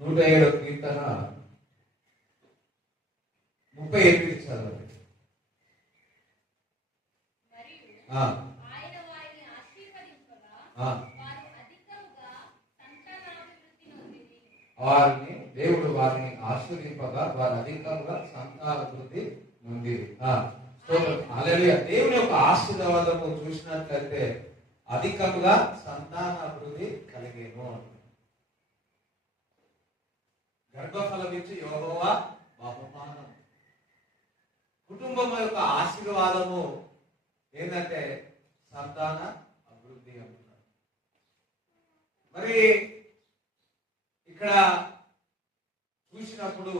107వ కీర్తన 38 చదవండి. వారిని దేవుడు వారిని ఆశీర్వదింపగా వారు అధికంగా సంతానాభివృద్ధి నొందిరి. హల్లెలూయా. దేవుని యొక్క ఆశీర్వాదము చూసినట్లయితే అధికంగా సంతానాభివృద్ధి కలిగేను. గర్భఫలం ఇచ్చి యెహోవా బహుమానం. కుటుంబం యొక్క ఆశీర్వాదము ఏంటంటే సంతాన అభివృద్ధి అంటున్నారు. మరి ఇక్కడ చూసినప్పుడు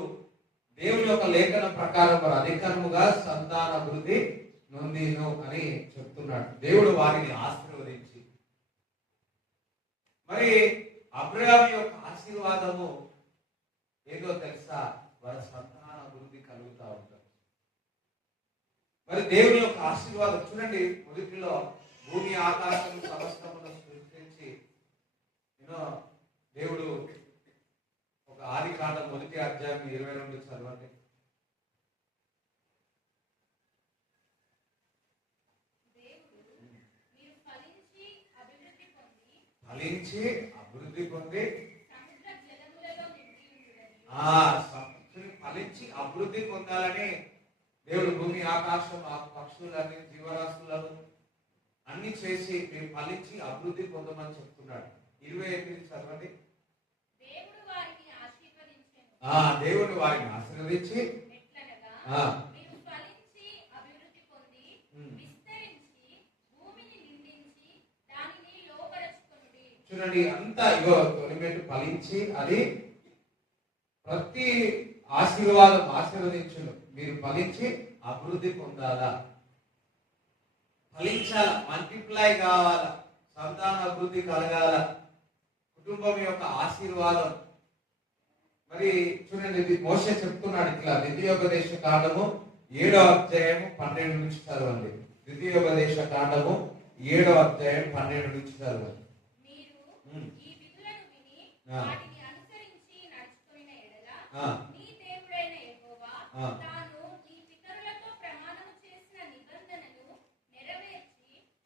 దేవుని యొక్క లేఖన ప్రకారం వారు అధికముగా సంతాన అభివృద్ధి నొందిను అని చెప్తున్నాడు. దేవుడు వారిని ఆశీర్వదించి, మరి అబ్రహాము యొక్క ఆశీర్వాదము ఏదో తెలుసా, వారి సంతాన అభివృద్ధి కలుగుతూ ఉంటారు. మరి దేవుని యొక్క ఆశీర్వాదం చూడండి, మొదటిలో భూమి ఆకాశం సమస్తమును సృష్టించి దేవుడు ఒక ఆదికాండం 1వ అధ్యాయం 22 చదవండి. ఫలించి అభివృద్ధి పొంది ఫలించి అభివృద్ధి పొందాలని దేవుడు భూమి ఆకాశం పక్షులని జీవరాశులను అన్ని చేసి మీరు ఫలించి అభివృద్ధి పొందమని చెప్తున్నాడు. 28 చదవండి. దేవుడు వారిని ఆశీర్వదించి చూడండి, అంతా ఫలించి అది ప్రతి ఆశీర్వాదం ఆశీర్వదించును. మీరు ఫలించి అభివృద్ధి పొందాలా, ఫలించాల, మల్టిప్లై కావాలా, సంతాన అభివృద్ధి కలగాల, కుటుంబం యొక్క ఆశీర్వాదం. మరి చూడండి, ఇది మోషే చెప్తున్నాడు ఇట్లా. ద్వితీయోపదేశ కాండము 7వ అధ్యాయము 12 నుంచి చదవండి. ద్వితీయోపదేశ కాండము 7వ అధ్యాయం 12 నుంచి చదవండి.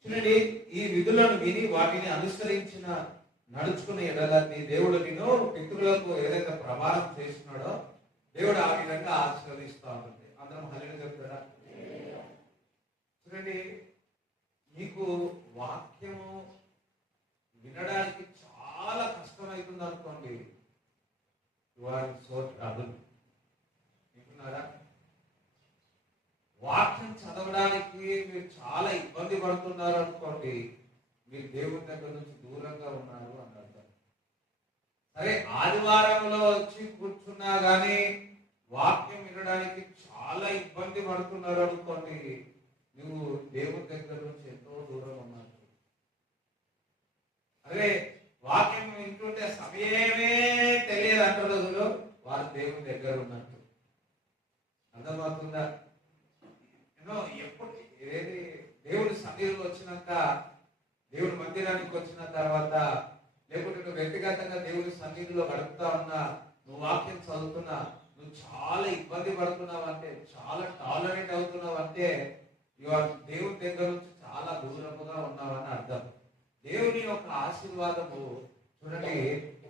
చూడండి, ఈ విధులను విని వాటిని అనుసరించిన నడుచుకునే ఎడల నీ దేవుడు నిన్ను పితరులకు ఏదైతే ప్రమాణం చేస్తున్నాడో దేవుడు ఆ విధంగా ఆశీర్వదిస్తూ ఉంటుంది. అందరం హల్లెలూయా చెప్తారా? చూడండి, మీకు వాక్యము వినడానికి చాలా కష్టమవుతుంది అనుకోండి, వింటున్నారా? వాక్యం చదవడానికి మీరు చాలా ఇబ్బంది పడుతున్నారు అనుకోండి, మీరు దేవుని దగ్గర నుంచి దూరంగా ఉన్నారు అని అర్థం. సరే, ఆదివారంలో వచ్చి కూర్చున్నా గానీ వాక్యం వినడానికి చాలా ఇబ్బంది పడుతున్నారు అనుకోండి, నువ్వు దేవుని దగ్గర నుంచి ఎంతో దూరం ఉన్నారు. అరే, వాక్యం వింటుంటే సమయమే తెలియదు అంట రోజులు, వారు దేవుని దగ్గర ఉన్నట్టు. అర్థమవుతుందా? ఎప్పుడు ఏది దేవుడి సన్నిధిలో వచ్చినాక, దేవుడి మందిరానికి వచ్చిన తర్వాత, లేకుంటే నువ్వు వ్యక్తిగతంగా దేవుడి సన్నిధిలో గడుపుతా ఉన్నా, నువ్వు వాక్యం చదువుతున్నా, నువ్వు చాలా ఇబ్బంది పడుతున్నావు అంటే, చాలా టాలరెంట్ అవుతున్నావు అంటే, దేవుడి దగ్గర నుంచి చాలా దూరముగా ఉన్నావని అర్థం. దేవుని యొక్క ఆశీర్వాదము చూడండి,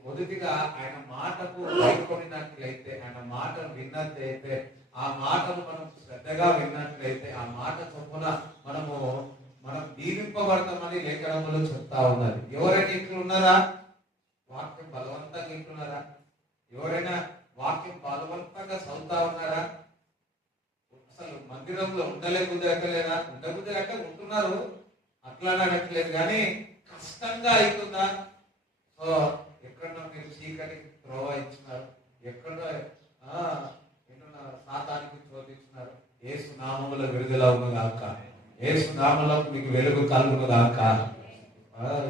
మొదటిగా ఆయన మాటకు భయపడినట్లయితే, ఆయన మాటను విన్నట్లయితే, ఆ మాటను మనం శ్రద్ధగా విన్నట్లయితే, ఆ మాట చొప్పున మనం దీవింపబడతామని లేఖనములో చెప్తా ఉన్నది. ఎవరైనా ఇంట్లో ఉన్నారా? వాక్యం బలవంతంగా ఇంటున్నారా? ఎవరైనా వాక్యం బలవంతంగా చదువుతా ఉన్నారా? అసలు మందిరంలో ఉండలేబుద్ధి ఎక్కలేదా? ఉండబుద్ధి అంటే ఉంటున్నారు, అట్లా అనట్లేదు, కానీ కష్టంగా అవుతుందా? సో ఎక్కడో మీరు చీకటి త్రోవ ఇచ్చినారు, ఎక్కడో సాతానికి చోదించినారు. యేసు నామములో విడుదల ఉన్నదాక, యేసు నామములో మీకు వెలుగు కలుగునదాక.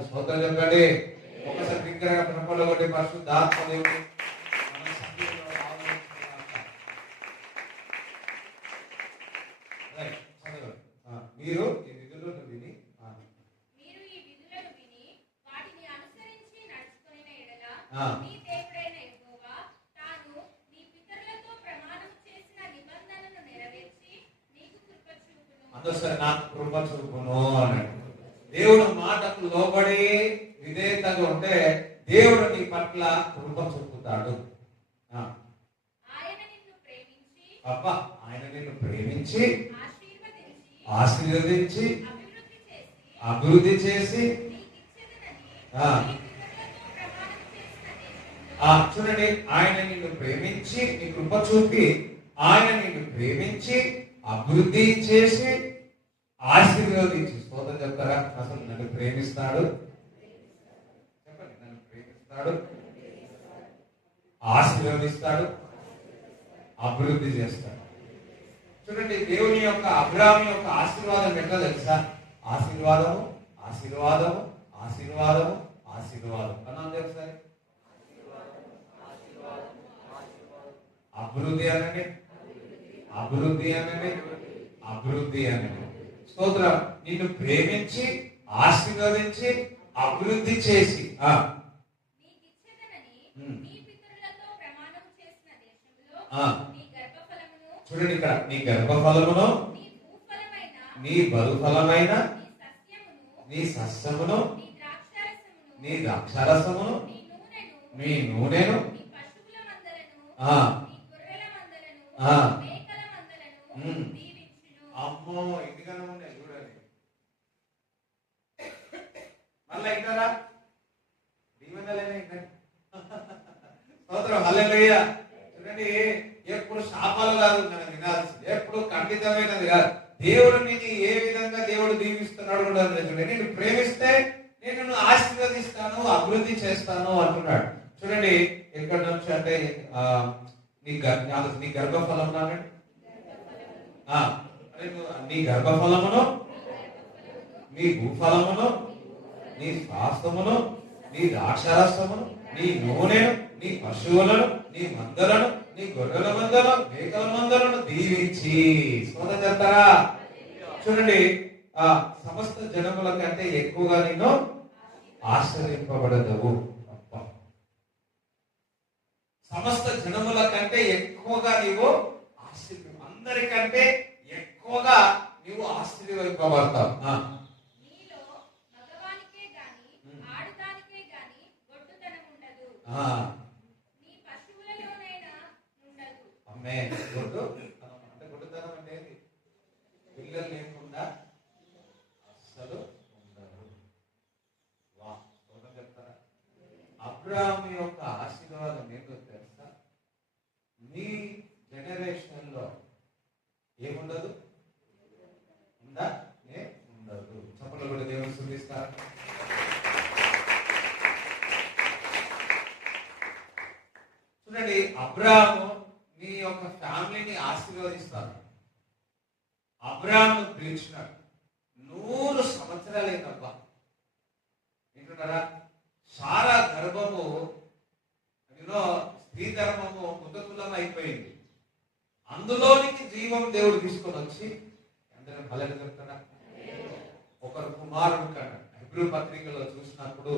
స్తోత్రం చెప్పండి. ఒకసారి విగ్రహ బ్రహ్మలో కొట్టి పరిశుద్ధాత్మ దేవుడు మీరు ఈ విధులను విని అందుసరి నాకు కృప చూపును అన్నాడు. దేవుడు మాటకు లోబడి విధేయతగా ఉంటే దేవుడు నీ పట్ల కృప చూపుతాడు. అబ్బా, ఆయన నిన్ను ప్రేమించి ఆశీర్వదించి అభివృద్ధి చేసి చూడండి, ఆయన నిన్ను ప్రేమించి నీ కృప చూపి ఆయన నిన్ను ప్రేమించి అభివృద్ధి చేసి ఆశీర్వదించి. స్తోత్రం చెప్తారా? అసలు నన్ను ప్రేమిస్తాడు, చెప్పండి, నన్ను ప్రేమిస్తాడు, ఆశీర్వదిస్తాడు, అభివృద్ధి చేస్తాడు. చూడండి, దేవుని యొక్క అబ్రాహాము యొక్క ఆశీర్వాదం ఎట్లా తెలుసా? ఆశీర్వాదము, ఆశీర్వాదము, ఆశీర్వాదము, ఆశీర్వాదం అన్నా ఒకసారి. అభివృద్ధి అనండి, అభివృద్ధి అనండి, అభివృద్ధి అనండి. స్తోత్రం. నిన్ను ప్రేమించి ఆశీర్వదించి అభివృద్ధి చేసి చూడండి, ఇక్కడ నీ గర్భఫలమును, నీ బలుఫలమైన నీ సస్యమును, నీ ద్రాక్షారసమును, నీ నూనెను, అమ్మో ఇంటికన్నా ఉన్నాయి చూడండి. మళ్ళా ఇంటారా? దీవెనలేనా? స్తోత్రం, హల్లెలూయా. చూడండి, ఎప్పుడు శాపాలు కాదు మనం వినాల్సింది, ఎప్పుడు ఖండితమైనది కాదు. దేవుడు నీకు ఏ విధంగా దేవుడు దీవిస్తున్నాడు కూడా చూడండి. నేను ప్రేమిస్తే నేను ఆశీర్వదిస్తాను, అభివృద్ధి చేస్తాను అంటున్నాడు. చూడండి, ఎక్కడి నుంచి అంటే నీ గర్భఫలం అన్నాడు. నీ గర్భఫలమును, నీ భూఫలమును, నీ స్వాస్థమును, నీ ద్రాక్షారసమును, నీ నూనెను, నీ పశువులను, నీ మందలను, నీ గొర్రెల మందలను, మేకల మందలను దీవించి. స్తోత్రం చెప్తారా? చూడండి, సమస్త జనముల కంటే ఎక్కువగా నిన్ను ఆశ్రయింపబడదవు. సమస్త జనముల కంటే ఎక్కువగా నీవు అందరికంటే ఎక్కువగా నీవు ఆశీర్వదింపబడతావు. అమ్మే, గొడ్డుతనం అంటే పిల్లలు లేకుండా అస్సలు ఉండదు. చెప్తారా? అబ్రాహాము యొక్క ఆశీర్వాదం ఏంటో తెలుసా? నీ జనరేషన్ లో ఏముండదు, ఉందా? ఉండదు. చప్పట్లు కూడా దేవుని స్తుతిస్తారు. చూడండి, అబ్రాహాము నీ యొక్క ఫ్యామిలీని ఆశీర్వదిస్తాడు. అబ్రాహాము పిలిచినాడు. 100 సంవత్సరాలైందబ్బా. ఏంటున్నారా? సారా గర్భము స్త్రీ ధర్మము కుతకులం అయిపోయింది. అందులోనికి జీవం దేవుడు తీసుకొని వచ్చి అందరూ బలం చెప్తారా? ఒకరు కుమారుడు కన్నా. హెబ్రీ పత్రికలో చూసినప్పుడు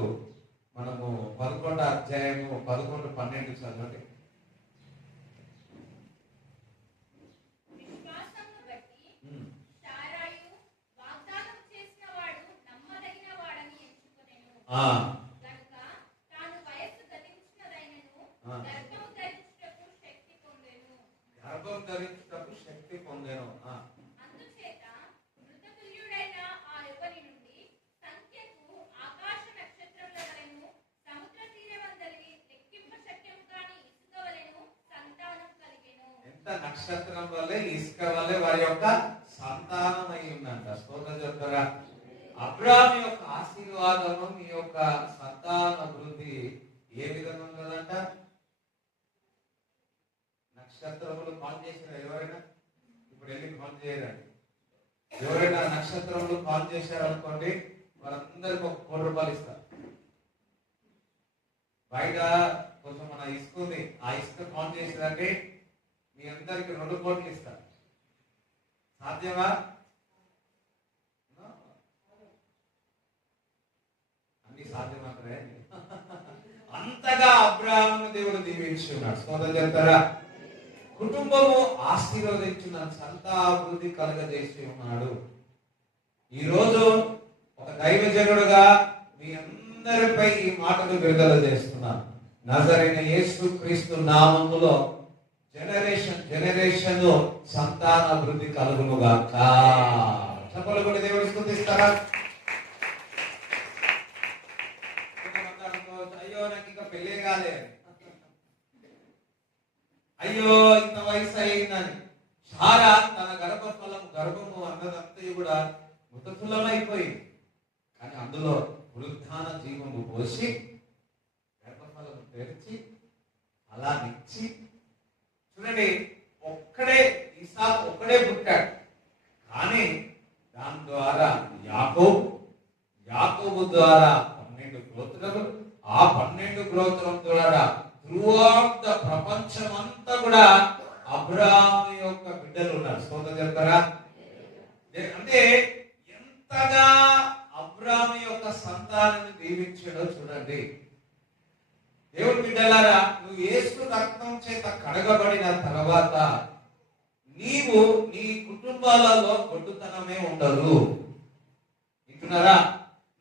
మనము 11వ అధ్యాయము 11, 12 చదవండి. గర్భం ధరించుటకు శక్తి పొందెను. ఎంత నక్షత్రం వల్లే ఇసుక వల్లే వారి యొక్క సంతానం అయి ఉందంట. స్తోత్రం చెప్తారా? అబ్రాహాము యొక్క ఆశీర్వాదము మీ యొక్క సంతాన అభివృద్ధి ఏ విధంగా ఉన్నదంట? నక్షత్రములు కాల్ చేసిన ఎవరైనా ఇప్పుడు వెళ్ళి కాల్ చేయరండి. ఎవరైనా నక్షత్రములు కాల్ చేశారనుకోండి, వారందరికి ఒక ₹1 ఇస్తారు. బయట కొంచెం మన ఇసుక ఉంది, ఆ ఇసుక కాల్ చేసినంటే మీ అందరికి ₹2 ఇస్తారు. సాధ్యమా? అన్ని సాధ్యమంటారే. అంతగా అబ్రాహామును దేవుడు దీవించున్నాడు. స్తోత్రం చెప్తారా? కుటుంబము ఆశీర్వదించిన సంతాభివృద్ధి కలగజేసి ఉన్నాడు. ఈరోజు ఒక దైవజనుడుగా మీ అందరిపై ఈ మాటలు విడుదల చేస్తున్నాను. నజరైన యేసు క్రీస్తు నామములో జనరేషన్ సంతాన అభివృద్ధి కలుగును గాక. చెప్పలు కూడా దేవుడు స్తుతిస్తారా? అయ్యో నాకు ఇంకా పెళ్ళే కాలే, అయ్యో ఇంత వయసు అయిందని. సారా తన గర్భము అన్నదంతా కూడా మృతతులమైపోయింది. కానీ అందులో పునరుత్థాన జీవము పోసి గర్భఫలము తెరిచి అలా నిచ్చి, చూడండి, ఇసాకు ఒక్కడే పుట్టాడు. కానీ దాని ద్వారా యాకోబు ద్వారా 12 గోత్రములు, ఆ 12 గోత్రం ద్వారా త్రూఅవుట్ ద ప్రపంచం అంతా కూడా అబ్రాహాము యొక్క బిడ్డలు ఉన్నారు. స్తోత్రం చెప్తారా? అంటే ఎంతగా అబ్రాహాము యొక్క సంతానాన్ని దీవించాడో చూడండి. దేవుని బిడ్డలారా, నువ్వు యేసు రక్తం చేత కడగబడిన తర్వాత నీవు నీ కుటుంబాలలో గొడ్డుతనమే ఉండదు. వింటున్నారా?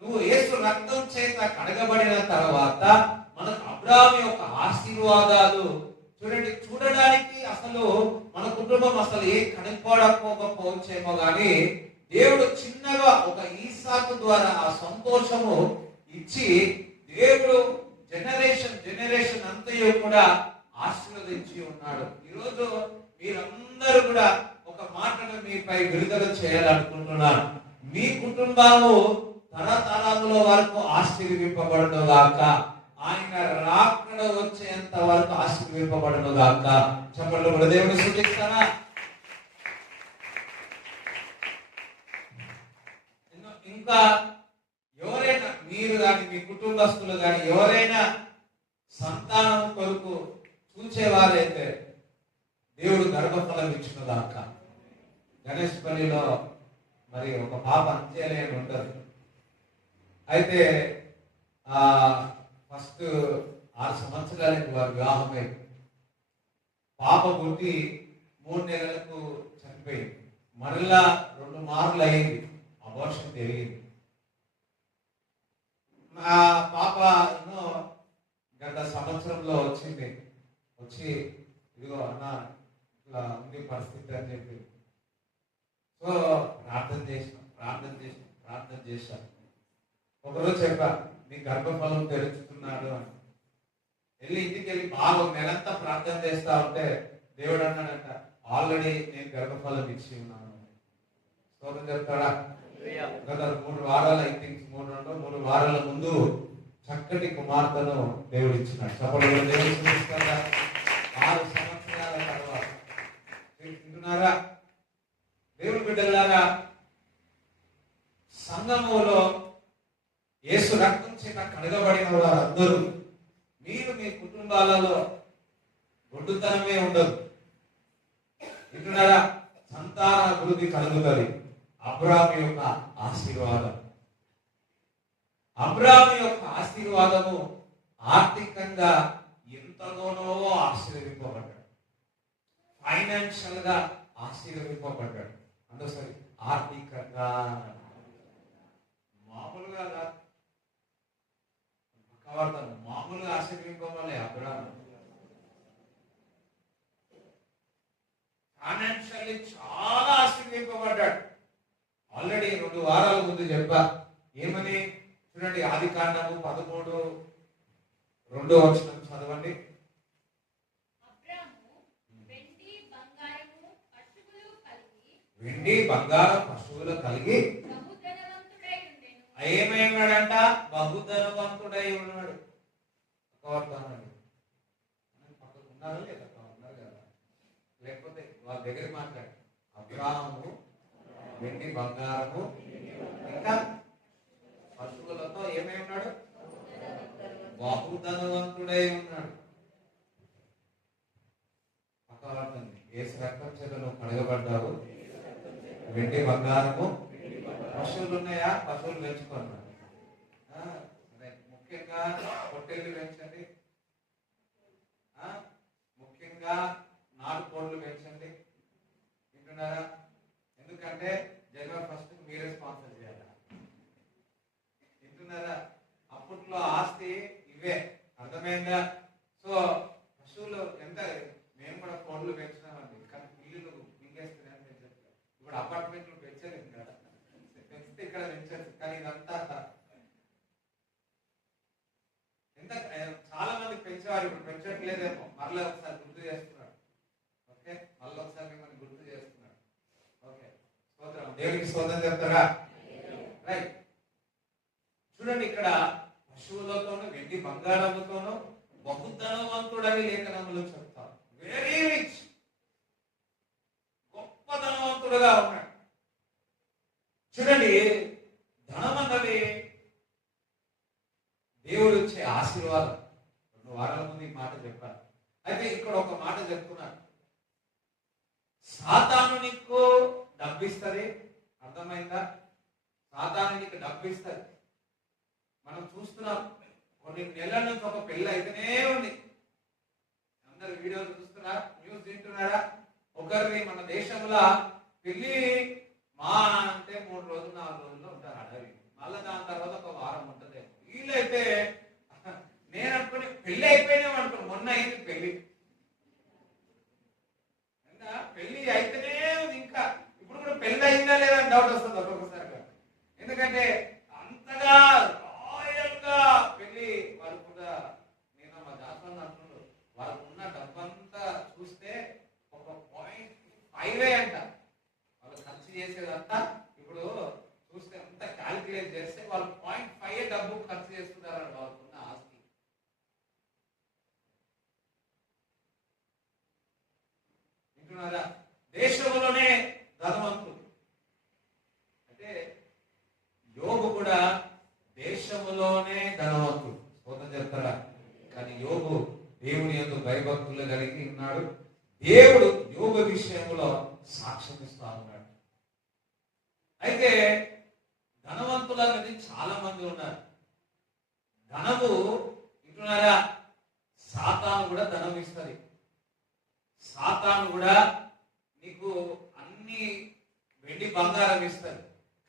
నువ్వు యేసు రక్తం చేత కడగబడిన తర్వాత మనకు అబ్రాహాము యొక్క ఆశీర్వాదాలు చూడడానికి అసలు మన కుటుంబం అసలు ఏ కనుక్కోకపోవచ్చేమో కానీ దేవుడు చిన్నగా ఒక ఈసాకు ద్వారా ఆ సంతోషము ఇచ్చి దేవుడు జనరేషన్ అంతయు కూడా ఆశీర్వదించి ఉన్నాడు. ఈరోజు మీరందరూ కూడా ఒక మాటను మీపై విడుదల చేయాలనుకుంటున్నాను. మీ కుటుంబము తరతరాల వరకు ఆశీర్వింపబడును గాక. ఆయన రాకడ వచ్చేంత వరకు ఆశీర్వింపబడును గాక. చెప్పండి కూడా దేవుని స్తుతిస్తారా? ఇంకా ఎవరైనా మీరు కానీ మీ కుటుంబస్తులు కానీ ఎవరైనా సంతానం కొరకు చూచేవారైతే దేవుడు గర్భఫలం ఇచ్చిన దాకా. గణేష్పల్లిలో మరి ఒక పాప అంత్యాలే అని ఉంటుంది. అయితే ఫస్ట్ 6 సంవత్సరాలకి వారు వివాహమై పాప పుట్టి 3 నెలలకు చనిపోయింది. మరలా 2 మార్లు అయింది, అబార్షన్ జరిగింది. ఆ పాప గత సంవత్సరంలో వచ్చి ఇదిగో అన్న ఇట్లా ఉంది పరిస్థితి అని చెప్పి. సో ప్రార్థన చేశాను. ఒకరోజు చెప్పా, నీ గర్భఫలం తెరుచుతున్నాడు అని. ఇంటికి వెళ్ళి బాగా నెలంతా ప్రార్థన చేస్తా ఉంటే దేవుడు అన్నాడంట, ఆల్రెడీ నేను గర్భఫలం ఇచ్చి ఉన్నాను. స్తోత్రం చెప్తాడా? గత 3 వారాల 3 వారాల ముందు చక్కటి కుమార్తెను దేవుడు ఇచ్చినాడు. చెప్పండి, దేవుడు చూపిస్తారా? 6 సంవత్సరాల తర్వాత. వింటున్నారా? దేవుని బిడ్డలారా, సంఘములో యేసు రక్తం చేత కడగబడిన వారందరూ మీరు మీ కుటుంబాలలో గొడ్డుతనమే ఉండదు. వింటున్నారా? సంతాన అభివృద్ధి కలుగుతుంది. అబ్రాహాము యొక్క ఆశీర్వాదము ఆర్థికంగా ఎంతగానో ఆశీర్వదింపబడ్డాడు. ఫైనాన్షియల్ గా ఆశీర్వదింపబడ్డాడు. అందుకని ఆర్థికంగా మామూలుగా ఆశీర్వింపబడాలి. అబ్రాహాము ఫైనాన్షియల్లీ చాలా ఆశీర్వింపబడ్డాడు. ఆల్రెడీ 2 వారాల ముందు చెప్పా. ఏమని? చూడండి, ఆదికాండము 13:2 చదవండి. వెండి బంగారం పశువులు కలిగి ఏమైనాడంట? బహుధనవంతుడై ఉన్నాడు. ఉన్నారు లేదా? ఉన్నారు కదా? లేకపోతే వాళ్ళ దగ్గర మాట్లాడు. అబ్రాహాము వెండి బంగారము ఇంకా పశువులతో ఏమై ఉన్నాడు? బహుధనవంతుడై ఉన్నాడు. పక్కవాడుతుంది. యేసు రక్తం చేత నువ్వు కడగబడ్డావు. వెండి బంగారము పశువులు ఉన్నాయా? పశువులు పెంచుకున్నాడు. ముఖ్యంగా పొట్టేళ్ళు పెంచండి, ముఖ్యంగా నాటుకోళ్ళు పెంచండి. వింటున్నారా? ఎందుకంటే జనవరి 1 మీరే స్పాన్సర్ చేయాలి. అర్థమైందా? సో పశువులు ఎంత, మేము కూడా కోళ్ళు పెంచినామండి, కానీ పిల్లులు మింగేస్తున్నాయని పెంచట్లేదు. ఇప్పుడు అపార్ట్మెంట్లు పెంచలేదు కదా, పెంచితే ఇక్కడ పెంచచ్చు. కానీ ఇదంతా ఎంత చాలా మంది పెంచేవారు ఇప్పుడు పెంచట్లేదేమో, మరలా ఒకసారి గుర్తు చేస్తున్నాడు. ఓకే, మళ్ళీ ఒకసారి మిమ్మల్ని గుర్తు చేస్తున్నాడు. ఓకే, స్తోత్రం, దేవునికి స్తోత్రం చెప్తారా? రైట్. చూడండి, ఇక్కడ పశువులతోనూ వెండి బంగారముతోనూ బహుధనవంతుడని లేఖనములు చెప్తారు. వెరీ రిచ్, గొప్ప ధనవంతుడుగా ఉన్నాడు. చూడండి, ధనం అన్నది దేవుడు ఇచ్చే ఆశీర్వాదం. 2 వారాల ముందు ఈ మాట చెప్పాను. అయితే ఇక్కడ ఒక మాట చెప్తున్నాను, సాతాను నీకు డబ్బిస్తుంది. అర్థమైందా? సాతాను నీకు డబ్బిస్తుంది. మనం చూస్తున్నాం, కొన్ని నెలల నుంచి ఒక పెళ్లి అయితేనే ఉంది. అందరు వీడియోలు చూస్తున్నారా, న్యూస్ వింటున్నారా? ఒకరిని మన దేశంలో పెళ్లి మా అంటే 3 రోజులు 4 రోజుల్లో ఉంటారు అడవి, మళ్ళీ దాని తర్వాత ఒక వారం ఉంటుంది. వీళ్ళైతే నేను అనుకుని పెళ్లి అయిపోయినాం అనుకున్నాను, మొన్న అయింది పెళ్లి. పెళ్లి అయితేనే ఉంది, ఇంకా ఇప్పుడు కూడా పెళ్లి అయిందా లేదా అని డౌట్ వస్తుంది ఒక్కొక్కసారి. ఎందుకంటే అంతగా రాయల్గా పెళ్లి వాళ్ళు కూడా, నేను మా దాంట్లో అంటున్నాడు, వాళ్ళకు ఉన్న డబ్బంతా చూస్తే ఒక 0.5 అంట వాళ్ళు ఖర్చు చేసేదంతా. ఇప్పుడు చూస్తే అంతా క్యాల్కులేట్ చేస్తే వాళ్ళు 0.5 డబ్బు ఖర్చు చేస్తున్నారంట వాళ్ళకున్న ఆస్తి. వింటున్నారా? దేశంలోనే ధనవంతుడు అంటే యోబు కూడా దేశములోనే ధనవంతుడు. స్తోత్రం చెప్తారా? కానీ యోబు దేవుని యందు భయభక్తులు కలిగి ఉన్నాడు. దేవుడు యోబు విషయంలో సాక్ష్యం ఇస్తా ఉన్నాడు. అయితే ధనవంతులు అనేది చాలా మంది ఉన్నారు. ధనము వింటున్నారా? సాతాను కూడా ధనం ఇస్తుంది. సాతాను కూడా నీకు అన్ని వెండి బంగారం ఇస్తుంది,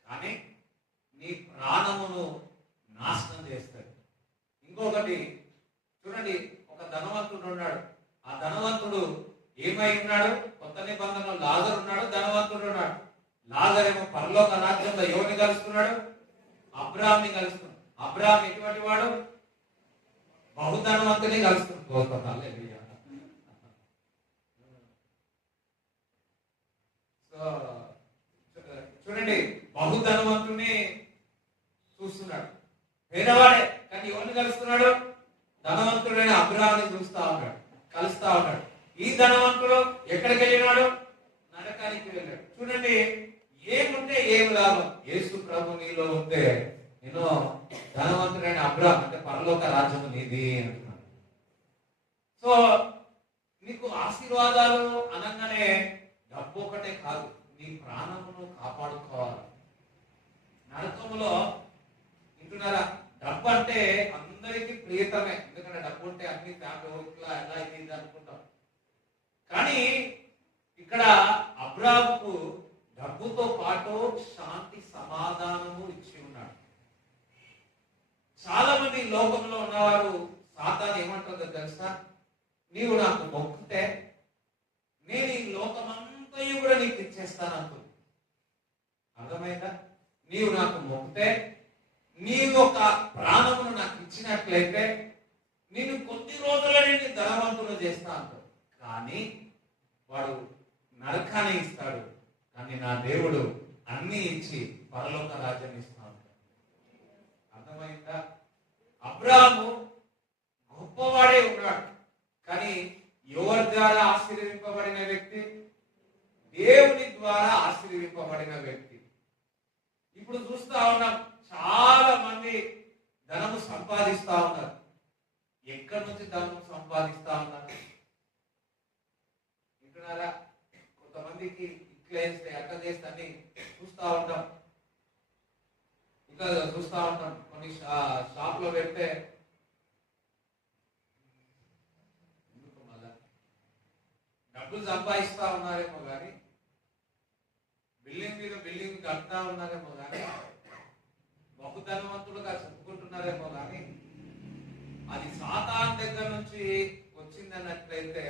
కానీ నీ ప్రాణమును నాశనం చేస్తాడు. ఇంకొకటి చూడండి, ఒక ధనవంతుడు ఉన్నాడు. ఆ ధనవంతుడు ఏమై ఉన్నాడు? కొత్త నిబంధనలో లాజరు ఉన్నాడు, ధనవంతుడు ఉన్నాడు. లాజరేమో పరలోక రాజ్యంలో ఎవరిని కలుస్తున్నాడు? అబ్రాహాంని కలుస్తున్నాడు. అబ్రాహాం ఎటువంటి వాడు? బహుధనవంతుని కలుస్తున్నాడు. చూడండి, బహుధనవంతుని చూస్తున్నాడు. పేదవాడే, కానీ ఎవరిని కలుస్తున్నాడు? ధనవంతుడైన అబ్రాహాంని చూస్తా ఉన్నాడు, కలుస్తా ఉన్నాడు. ఈ ధనవంతుడు ఎక్కడికి వెళ్ళినాడు? నరకానికి వెళ్ళాడు. చూడండి, ఏముంటే ఏం లాభం? యేసు ప్రభు నీలో ఉంటే నేను ధనవంతుడైన అబ్రాహాం అంటే పరలోక రాజ్యం నీది అంటున్నాడు. సో నీకు ఆశీర్వాదాలు అనగానే డబ్బు ఒకటే కాదు, నీ ప్రాణమును కాపాడుకోవాలి. నరకములో వింటున్నారా? డబ్బు అంటే అందరికీ ప్రియతమే, ఎందుకంటే డబ్బు ఉంటే అన్ని ఫ్యామిలీ ఎలా ఇది అనుకుంటాం. కానీ ఇక్కడ అబ్రాహాముకు డబ్బుతో పాటు శాంతి సమాధానము ఇచ్చి ఉన్నాడు. చాలా మంది లోకంలో ఉన్నవారు సాతాను ఏమంటుందో తెలుసా? నీవు నాకు మొక్కితే నేను ఈ లోకమంతయు కూడా నీకు ఇచ్చేస్తాను అంటుంది. అర్థమైందా? నీవు నాకు మొక్కితే, నీవు ఒక ప్రాణమును నాకు ఇచ్చినట్లయితే నేను కొద్ది రోజులనే నీ ధనవంతులు చేస్తా అంటాడు. కానీ వాడు నరకాన్ని ఇస్తాడు, కానీ నా దేవుడు అన్ని ఇచ్చి పరలోక రాజ్యాన్ని ఇస్తా ఉంటాడు. అర్థమైందా? అబ్రాహాము గొప్పవాడే ఉన్నాడు, కానీ ఎవరి ద్వారా ఆశీర్వదింపబడిన వ్యక్తి? దేవుని ద్వారా ఆశీర్వదింపబడిన వ్యక్తి. ఇప్పుడు చూస్తా ఉన్నాం, చాలా మంది ధనము సంపాదిస్తా ఉన్నారు. ఎక్కడి నుంచి ధనము సంపాదిస్తా ఉన్నారు? వింటున్నారా? కొంతమందికి ఇట్లా చేస్తే అట్లా చేస్తే అని చూస్తా ఉంటాం, ఇంకా చూస్తా ఉంటాం. కొన్ని షాప్ లో పెడితే డబ్బులు సంపాదిస్తా ఉన్నారేమో కానీ, బిల్డింగ్ మీద బిల్డింగ్ కడతా ఉన్నారేమో కానీ, బహుధనవంతులుగా చెప్పుకుంటున్నారేమో కానీ, అది సాతాను దగ్గర నుంచి వచ్చిందన్నట్లయితే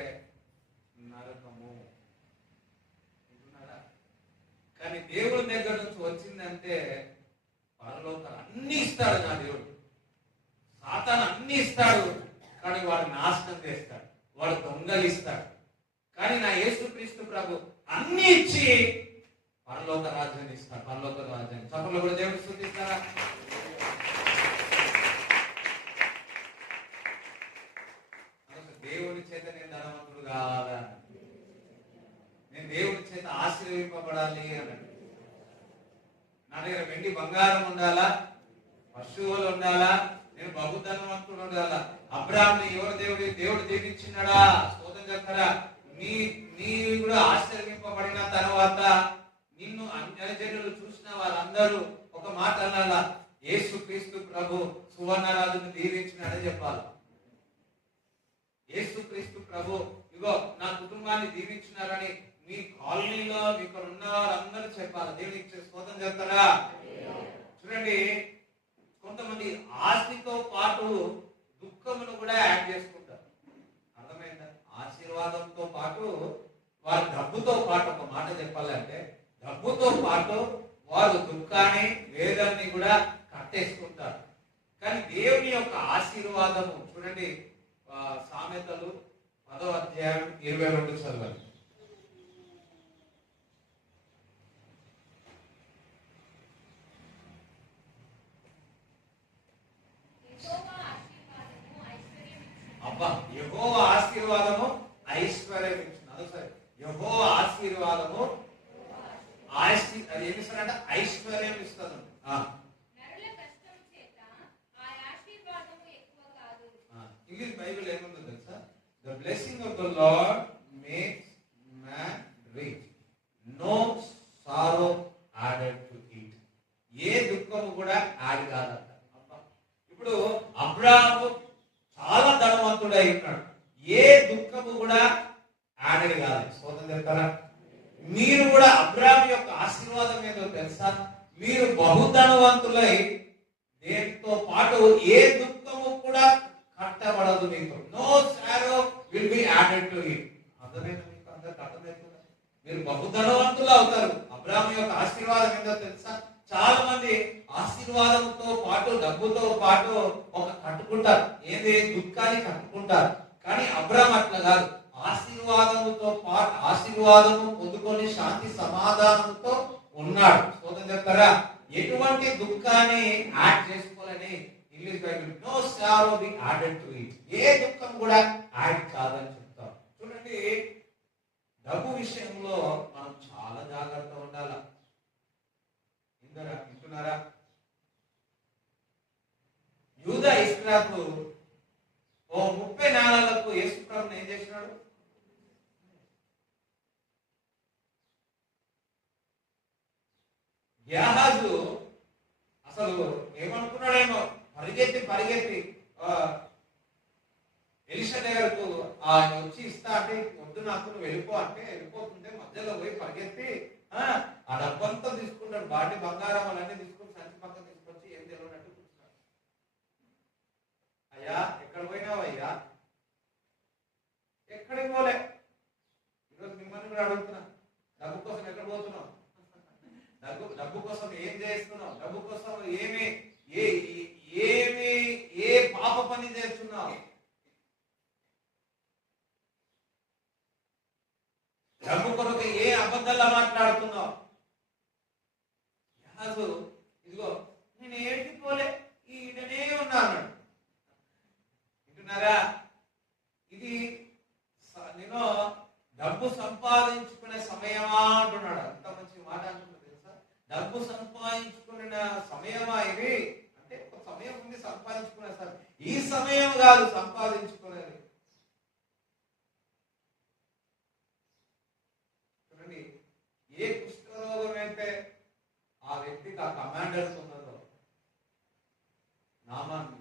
నరకము. వింటున్నారా? కానీ దేవుడి దగ్గర నుంచి వచ్చిందంటే పరలోకాలు అన్ని ఇస్తాడు నా దేవుడు. సాతాను అన్ని ఇస్తాడు, కానీ వాడు నాశనం చేస్తాడు, వాడు దొంగలిస్తాడు. కానీ నా యేసుక్రీస్తు ప్రభు అన్ని ఇచ్చి పరలోక రాజ్యాన్ని ఇస్తాడు. పరలోక రాజ్యాన్ని చప్పట్లు కూడా దేవుడు స్తుతిస్తారా? దేవుని చేత నేను ధనవంతుడు కావాలా, నేను దేవుని చేత ఆశీర్వదింపబడాలి అన్నాడు. నా దగ్గర వెండి బంగారం ఉండాలా, పశువులు ఉండాలా, నేను బహుధనవంతుడు ఉండాలా. అబ్రాహాంని ఎవరు దేవుడు దీవించినాడా? స్తోత్రం చెప్తారా? నీ కూడా ఆశీర్వదింపబడిన తర్వాత నిన్ను అన్యజనులు చూసిన వారందరూ ఒక మాట అనాలా, యేసుక్రీస్తు ప్రభు సువర్ణరాజును దీవించినాడని చెప్పాలి. యేసుక్రీస్తు ప్రభు ఇగో నా కుటుంబాన్ని దీవించినారని మీ కాలనీలో మీకు ఉన్న వారందరూ చెప్పాలి. దేవునికి స్తోత్రం చెప్తారా? చూడండి, కొంతమంది ఆస్తితో పాటు దుఃఖమును కూడా యాడ్ చేసుకుంటారు. అర్థమైందా? ఆశీర్వాదంతో పాటు వారి డబ్బుతో పాటు ఒక మాట చెప్పాలంటే డబ్బుతో పాటు వారు దుఃఖాన్ని వేదనని కూడా కట్టేసుకుంటారు. కానీ దేవుని యొక్క ఆశీర్వాదము చూడండి, సామెతలు 10వ అధ్యాయం 22 చదవాలి. అబ్బా, యెహోవా ఆశీర్వాదము ఐశ్వర్యం ఇచ్చింది. అదే సరే, యెహోవా ఆశీర్వాదము అది ఏమి ఇస్తారంటే ఐశ్వర్యం ఇస్తుంది. ఇంగ్లీష్ బైబిల్ ఏముందో తెలుసా? The blessing of the Lord makes man rich, no sorrow added to it. ఏ దుఃఖము కూడా యాడ్ కాదంట. ఇప్పుడు అబ్రాహాము చాలా ధనవంతుడై ఉన్నాడు, ఏ దుఃఖము కూడా యాడెడ్ కాదు. స్తోత్రం చెప్తారా? మీరు కూడా అబ్రాహాము యొక్క ఆశీర్వాదం ఏదో తెలుసా? మీరు బహుధనవంతులై దేనితో పాటు ఏ దుఃఖము కూడా కట్టబడదు. మీకు no sorrow will be added to it. అర్థమైందా? మీకు అందరికి అర్థమవుతుందా? మీరు బహుధనవంతులు అవుతారు. అబ్రాహాము యొక్క ఆశీర్వాదం ఏందో తెలుసా? చాలా మంది ఆశీర్వాదంతో పాటు డబ్బుతో పాటు ఒక కట్టుకుంటారు, ఏంది దుఃఖాన్ని కట్టుకుంటారు. కానీ అబ్రాహాము అట్లా కాదు. ఆశీర్వాదముతో పాటు ఆశీర్వాదము పొందుకొని శాంతి సమాధానంతో ఉన్నాడు. స్తోత్రం చెప్తారా? ఎటువంటి దుఃఖాన్ని యాడ్ చేసుకోవాలని English Bible no sorrow be added to it. ఏ దుఃఖం కూడా యాడ్ కాదని చెప్తాం. చూడండి, డబ్బు విషయంలో మనం చాలా జాగ్రత్తగా ఉండాలి. వింటున్నారా? యూదా ఇస్కరియోతు ఓ 30 నాళాలకు యేసు ప్రభువుని ఏం చేసినాడు? గేహాజు అసలు ఏమనుకున్నాడేమో, పరిగెత్తి ఎలీషా దగ్గరకు ఆయన వచ్చి ఇస్తా అంటే వద్దు నాకు నువ్వు వెళ్ళిపో అంటే వెళ్ళిపోతుంటే మధ్యలో పోయి పరిగెత్తి ఆ డబ్బంతా తీసుకుంటాడు. బాటి బంగారం అవన్నీ తీసుకుని సంచి పక్కన తీసుకొచ్చి ఏం తెలియనట్టు కూర్చున్నాడు. అయ్యా ఎక్కడ పోయినావయ్యా? ఎక్కడికి పోలే. ఈరోజు మిమ్మల్ని కూడా అడుగుతున్నా, డబ్బు కోసం ఎక్కడ పోతున్నావు? డబ్బు కోసం ఏం చేస్తున్నావు? డబ్బు కోసం ఏ పాప పని చేస్తున్నావు? డబ్బు కొరకు ఏ అబద్ధాలు మాట్లాడుతున్నావు? ఇదిగో నేను ఏడిపోలే, ఈడనే ఉన్నాను. వింటున్నారా? ఇది నేను డబ్బు సంపాదించుకునే సమయమా అంటున్నాడు. అంత మంచి మాట అంటున్నాడు తెలుసా? డబ్బు సంపాదించుకునే సమయమా ఇది అంటే ఒక సమయం ఉంది సంపాదించుకునే సార్, ఈ సమయం కాదు సంపాదించుకునేది. చూడండి, ఏ కుష్ఠరోగం అయితే ఆ వ్యక్తికి ఆ కమాండర్స్ ఉన్నదో నామాన్ని,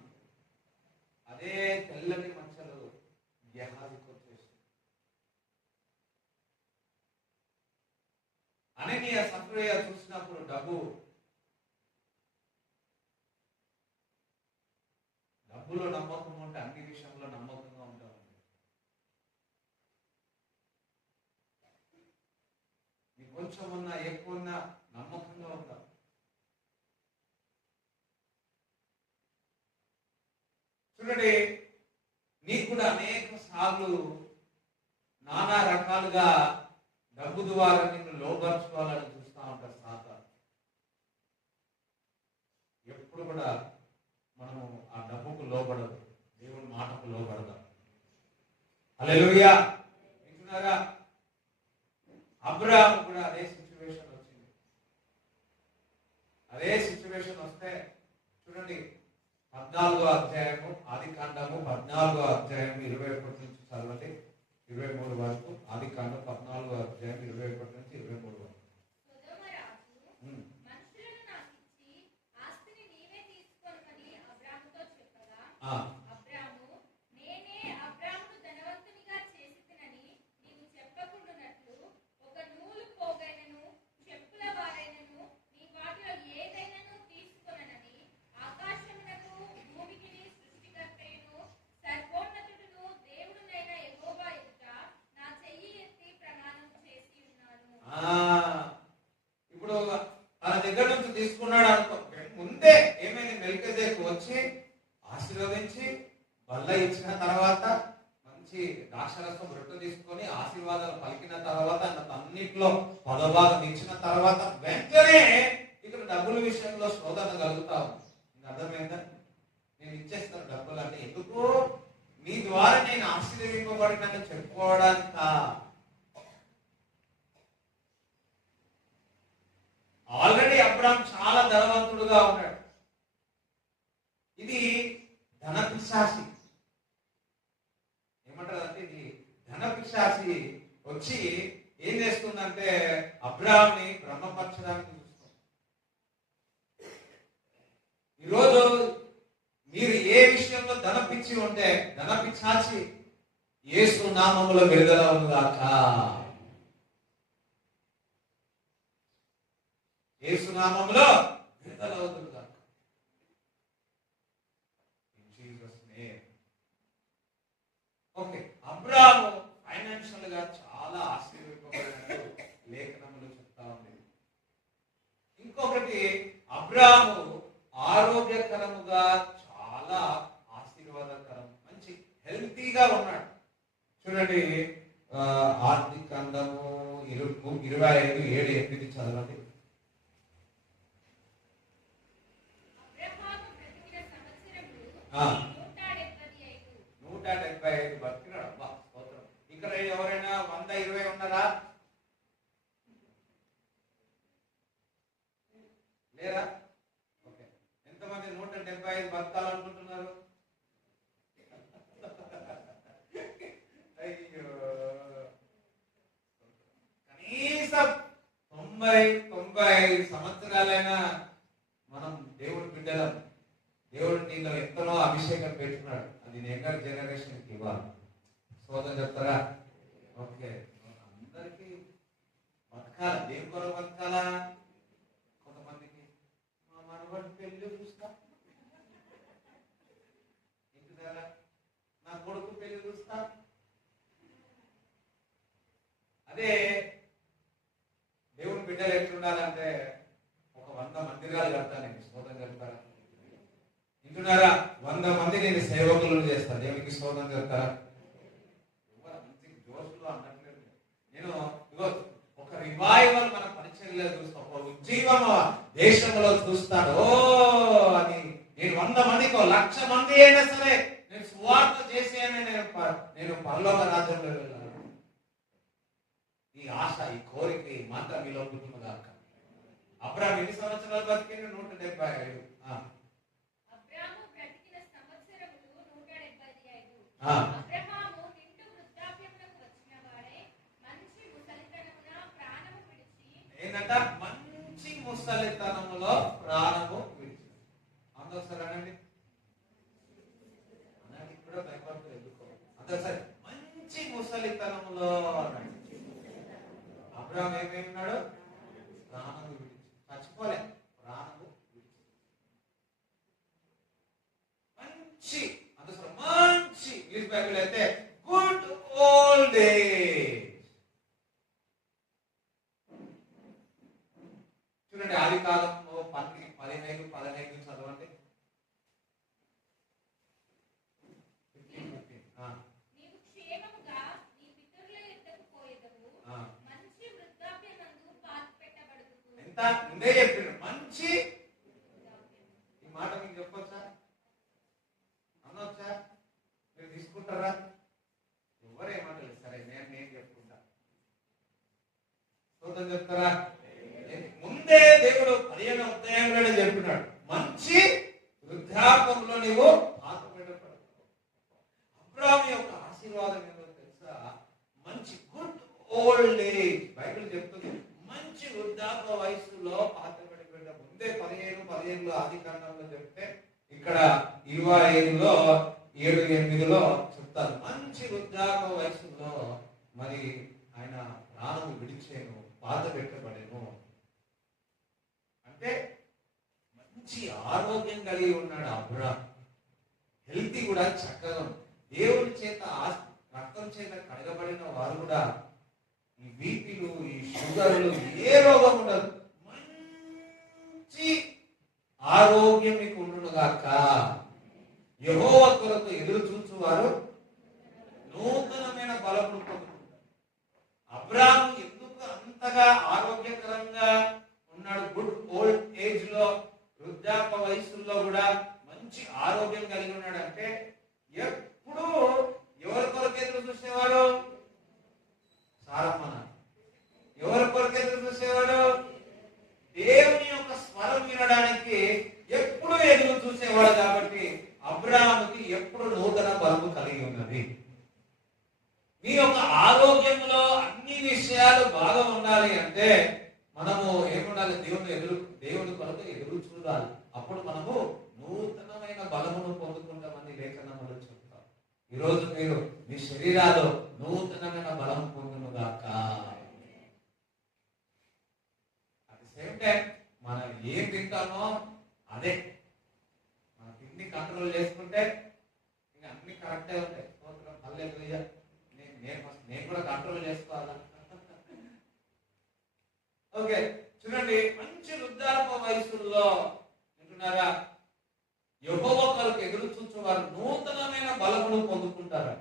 అదే తెల్లని మచ్చలు గేహాజీకి వచ్చేసి అననీయ సఫ్రయ చూసినప్పుడు డబ్బులో నమ్మకం ఉంటే అన్ని కొంచెం ఉన్నా ఎక్కువ ఉన్నా నమ్మకంగా ఉంటాం. చూడండి, నీకు కూడా అనేక సార్లు నానా రకాలుగా డబ్బు ద్వారా నిన్ను లోపరుచుకోవాలని చూస్తూ ఉంటారు సాతాను. ఎప్పుడు కూడా మనము ఆ డబ్బుకు లోబడదు, దేవుని మాటకు లోబడదాం. హల్లెలూయా. వింటున్నారా? అబ్రాహాము కూడా అదే సిచ్యువేషన్ వచ్చింది. అదే సిచ్యువేషన్ వస్తే చూడండి, 14వ అధ్యాయము ఆదికాండము 14వ అధ్యాయం 21 నుంచి చదవండి 23 వరకు. ఆదికాండం 14వ అధ్యాయం 21 నుంచి 23 వరకు. ఇప్పుడు తన దగ్గర నుంచి తీసుకున్నాడు అనుకో. ముందే ఏమైంది, మెల్కీజెదెకు వచ్చి ఆశీర్వదించి బల్ల ఇచ్చిన తర్వాత మంచి ద్రాక్షరసం రొట్టె తీసుకొని ఆశీర్వాదాలు పలికిన తర్వాత అన్నిట్లో 10వ భాగం ఇచ్చిన తర్వాత వెంటనే ఇక్కడ డబ్బుల విషయంలో శోధన కలుగుతా ఉంది. అర్థమైందా? నేను ఇచ్చేస్తాను డబ్బులు అంటే ఎందుకు? నీ ద్వారా నేను ఆశీర్వదింపబడినని చెప్పుకోవడానిక? ఆల్రెడీ అబ్రాహాం చాలా ధనవంతుడుగా ఉన్నాడు. ఇది ధన పిశాచి ఏమంటారు అంటే, ఇది ధన పిశాచి వచ్చి ఏం చేస్తుందంటే అబ్రాహాంని భ్రమపరచడానికి చూస్తుంది. ఈరోజు మీరు ఏ విషయంలో ధన పిచ్చి ఉంటే ధన పిశాచి యేసు నామములో విడుదల ఉందాక. యేసు నామములో విడుదల అవుతుందాక. ఓకే, అబ్రాహాము ఫైనాన్షియల్ గా చాలా ఆశీర్వదింపబడినట్టు లేఖనములు చెప్తా ఉంది. ఇంకొకటి, అబ్రాహాము ఆరోగ్యకరముగా చాలా ఆశీర్వాదకరం, మంచి హెల్తీగా ఉన్నాడు. చూడండి, ఆదికాండము 25:7-8 చదవండి. ఆ 175 బతికినాడు. అబ్బా స్తోత్రం. ఇక్కడ ఎవరైనా 120 ఉన్నారా? లేరా? ఓకే, ఎంతమంది 175 బతకాలనుకుంటున్నారు? అయ్యో, కనీసం 90-95 సంవత్సరాలైనా మనం దేవుడి బిడ్డలం. దేవుడు నీలో ఎంతనో అభిషేకం పెట్టున్నాడు, అది నెంగర్ జనరేషన్కి ఇవ్వాలి. సోదరు చెప్తారా? ఓకే, అందరికి బతకాల, దేని కొరకు బతకాలా? కొంతమందికి మా మనవాడి పెళ్లి చూస్తా, ఇంటిదారా నా కొడుకు పెళ్లి చూస్తా. అదే దేవుని బిడ్డలు ఎట్లుండాలంటే ఒక 100 మందిరాలు కడతాను నేను. సోదరు చెప్తారా? ఇంటున్నారా? 100 మంది నేను సేవకులను చేస్తాను. దేవునికి స్తోత్రం చెప్తారా? మంచి జోష్లో అన్నట్లేదు. నేను ఒక రివైవల్ మన పరిచర్యలో చూస్తాను, ఒక ఉజ్జీవం దేశంలో చూస్తాడు. ఓ అని నేను 100 మందికి 1,00,000 మంది అయినా సరే నేను సువార్త చేసేయని నేను పరలోక రాజ్యంలో వెళ్ళాను. ఈ ఆశ, ఈ కోరిక, ఈ మాట మీలో పుట్టినదాకా. అబ్రాహాము ఎన్ని సంవత్సరాలు బతికిండు? 175. ఏంటంట? మంచి ముసలితనములో ప్రాణము విడిచి. అందరూ అనండి, అన్నది కూడా భయపడుతూ ఎందుకో అందరూ సరే. మంచి ముసలితనములో అనండి. అబ్రాహాము ఏమేమి ఉన్నాడు? ప్రాణము విడిచి. చచ్చిపోలే, ప్రాణము విడిచి. మంచి మంచి ఇంగ్లీష్ బైబిల్ అయితే గుడ్ ఓల్డ్ ఏజ్. ఎంత ముందే చెప్పాడు, మంచి. ఈ మాట మీకు చెప్పొచ్చా, అనొచ్చా? మీరు తీసుకుంటారా? ఎవరేమంటలేదు. సరే నేను చెప్పుకుంటా. స్తోత్రం చెప్తారా? ముందే దేవుడు 15వ అధ్యాయంలోనే చెప్పినాడు, మంచి వృద్ధాపంలో నీవు పాత పెట్టబడతావు. అబ్రాహాము యొక్క ఆశీర్వాదం ఏంటో తెలుసా? మంచి గుడ్ ఓల్డ్ ఏజ్. బైబిల్ చెప్తుంది మంచి వృద్ధాప వయసులో పాత పెట్టబడ్డ. ముందే 15 ఆదికాండంలో చెప్తే ఇక్కడ 25లో 7-8లో చెప్తారు. మంచి వృద్ధాప వయసులో మరి ఆయన ప్రాణము విడిచేను, పాత పెట్టబడేను. అంటే మంచి ఆరోగ్యం కలిగి ఉన్నాడు అబ్రాహాము. హెల్తీ కూడా చక్కగా ఉంది. దేవుని చేత రక్తం చేత కడగబడిన వారు కూడా ఈ బీపీలు, ఈ షుగర్లు, ఏ రోగం ఉండదు. మంచి ఆరోగ్యం మీకు ఉండునుగాక. యెహోవా కొరకు ఎదురు చూచువారు నూతనమైన బలమును పొందుకుంటారు. అబ్రాహాము ఎందుకు అంతగా ఆరోగ్యకరంగా ఉన్నాడు? గుడ్ ఓల్డ్ ఏజ్ లో, వృద్ధాప్య వయసుల్లో కూడా మంచి ఆరోగ్యం కలిగి ఉన్నాడు. అంటే ఎప్పుడు ఎవరి కొరకు ఎదురు చూసేవాడు? సారమ్మన. ఎవరి కొరకు ఎదురు చూసేవాడు? దేవుని యొక్క స్వరం వినడానికి ఎప్పుడు ఎదురు చూసేవాడు. కాబట్టి అబ్రాహాముకి ఎప్పుడు నూతన బలము కలిగి ఉన్నది. మీ యొక్క ఆరోగ్యంలో అన్ని విషయాలు బాగా ఉండాలి అంటే మనము ఏముండాలి? దేవుని కొరకు ఎదురు చూడాలి. అప్పుడు మనము నూతనమైన బలమును పొందుకుంటామని లేఖనములు చెప్తాం. ఈరోజు మీరు మీ శరీరాల్లో నూతనమైన బలం పొందునుగాక. అట్ ది సేమ్ టైం మనం ఏం తింటామో అదే మన తిండి కంట్రోల్ చేసుకుంటే ఇంకా అన్ని కరెక్టే ఉంటాయి. హల్లెలూయా. నేను కూడా కంట్రోల్ చేసుకోవాలా? ఓకే, చూడండి, మంచి వృద్ధాప్య వయసుల్లో వింటున్నారా? యెహోవా కొరకు ఎదురు చూచువారు నూతనమైన బలమును పొందుకుంటారు.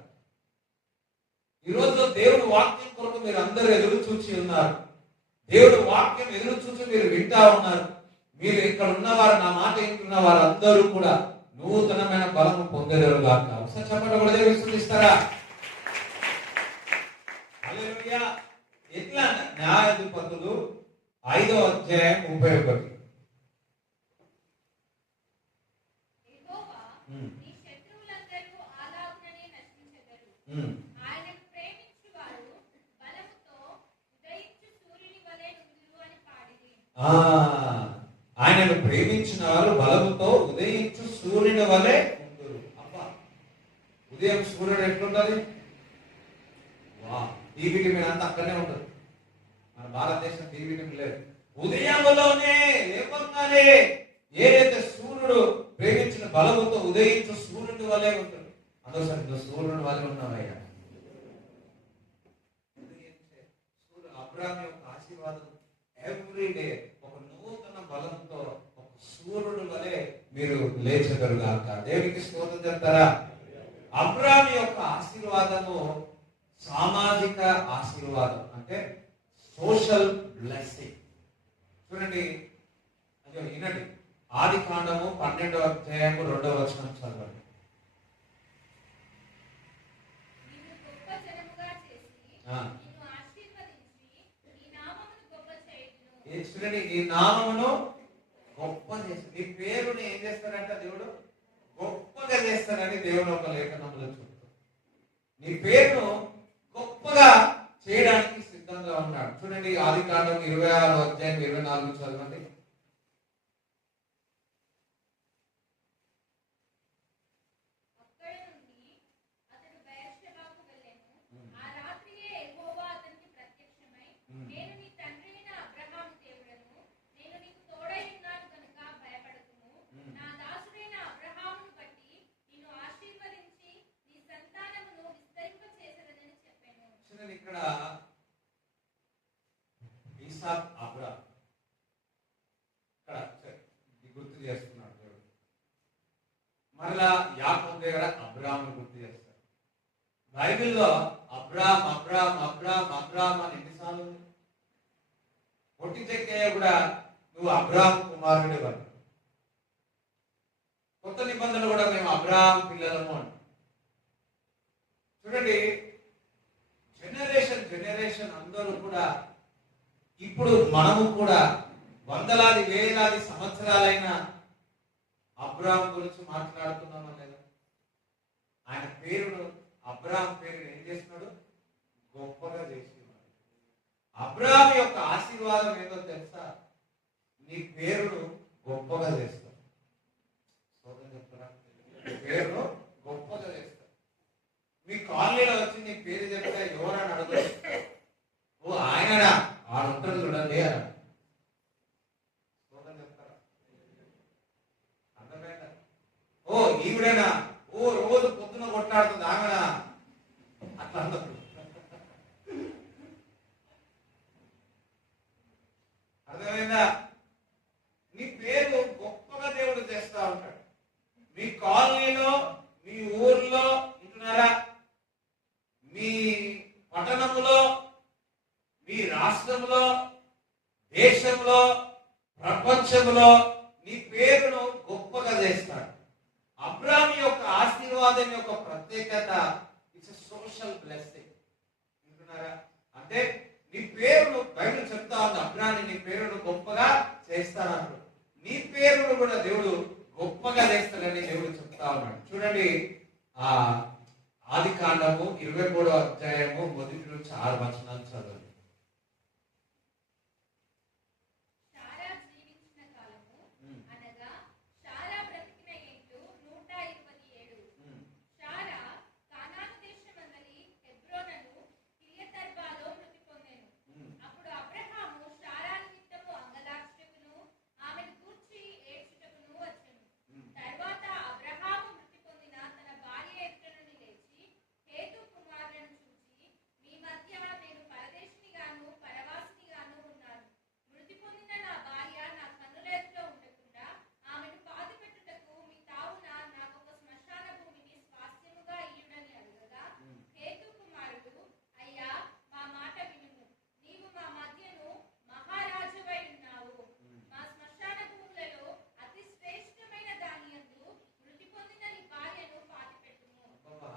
ఈరోజు దేవుడి వాక్యం కొరకు మీరు అందరూ ఎదురు చూచి ఉన్నారు. దేవుడి వాక్యం ఎదురు చూసి మీరు వింటా ఉన్నారు. మీరు ఇక్కడ ఉన్నవారు, నా మాట వింటున్న వారు అందరూ కూడా నూతనమైన బలము పొందేరుగాక. ఒకసారి చెప్పండి, కూడా విశ్వసిస్తారా? హల్లెలూయా. ఎట్లా? న్యాయాధిపతులు 5వ అధ్యాయం 31. ఆయనను ప్రేమించిన వారు బలముతో ఉదయించు సూర్యుని వలె ఉందురు. అబ్బా, ఉదయం సూర్యుడు ఎట్లుండాలి? డి విటమిన్ అంతా అక్కడనే ఉంటుంది. మన భారతదేశం డి విటమిన్ లేదు. ఉదయంలోనే లేపంగానే ఏదైతే సూర్యుడు ప్రేమించిన బలముతో ఉదయించు సూర్యుని వలె ఉంటుంది. అందుకోసం సూర్యుని వలె ఉన్నామయ్యా. అబ్రాహాము యొక్క ఆశీర్వాదం ఎవ్రీ డే ఒక నూతన బలంతో ఒక సూర్యుడు వలె మీరు లేచగలుగాక. దేవునికి స్తోత్రం చెప్తారా? అబ్రాహాము యొక్క ఆశీర్వాదము సామాజిక ఆశీర్వాదం, అంటే సోషల్ బ్లెస్సింగ్. చూడండి, అయ్యో వినండి, ఆదికాండము 12వ అధ్యాయము 2వ వచనం చదవండి. చూడండి, నీ నామమును గొప్ప చేసి, నీ పేరుని ఏం చేస్తాడంట దేవుడు? గొప్పగా చేస్తాడని దేవుడు ఒక లేఖనంలో చెప్తాడు. నీ పేరును గొప్పగా చేయడానికి సిద్ధంగా ఉన్నాడు. చూడండి, ఆదికాండం 26వ అధ్యాయం 24 చదవండి. ఇక్కడ ఇసాక్ అబ్రాహాం గుర్తు చేస్తున్నాడు దేవుడు. మరలా యాకోబు దగ్గర అబ్రాహామును గుర్తు చేస్తాడు. బైబిల్లో అబ్రాహాం అబ్రాహాం అబ్రాహాం అబ్రాహాం అని ఎన్నిసార్లు ఉంది? పొట్టి చెక్కయ్య కూడా నువ్వు అబ్రాహాం కుమారుడు అన్నాడు. కొత్త నిబంధనలు కూడా మేము అబ్రాహాం పిల్లలము అంటాం. చూడండి, జనరేషన్ అందరూ కూడా ఇప్పుడు మనము కూడా వందలాది వేలాది సంవత్సరాలైన అబ్రాహాం గురించి మాట్లాడుతున్నామా లేదా? ఆయన పేరును, అబ్రాహాం పేరును ఏం చేస్తున్నాడు? గొప్పగా చేస్తున్నాడు. అబ్రాహాం యొక్క ఆశీర్వాదం ఏదో తెలుసా? నీ పేరును గొప్పగా చేస్తాడు. చెప్తారా? నీ పేరును గొప్పగా చేస్తాడు. మీ కాలనీలో వచ్చి నీ పేరు చెప్తే ఎవరని అడుగుతారు? ఓ ఆయనడా, ఆడుంటాడు చూడండి అని చెప్తారా? అర్థమైందా? ఓ ఈవిడేనా, ఓ రోజు పొద్దున కొట్లాడుతుంది ఆమెనా, అట్లా అందరు. అర్థమైందా? నీ పేరు గొప్పగా దేవుడు చేస్తా ఉంటాడు. మీ కాలనీలో, మీ ఊర్లో, వింటున్నారా, మీ పట్టణంలో, మీ రాష్ట్రంలో, దేశంలో, ప్రపంచంలో నీ పేరును గొప్పగా చేస్తాడు. అబ్రాహాము యొక్క ఆశీర్వాదం యొక్క ప్రత్యేకత ఇట్స్ సోషల్ బ్లెస్సింగ్. వింటున్నారా? అంటే నీ పేరును బైబిల్ చెప్తా ఉంది, అబ్రాహాము నీ పేరును గొప్పగా చేస్తానన్నాడు. నీ పేరును కూడా దేవుడు గొప్పగా చేస్తాడని దేవుడు చెప్తా ఉన్నాడు. చూడండి, ఆది కాండము 23వ అధ్యాయము 1 నుంచి 6 వచనాలు చదవండి.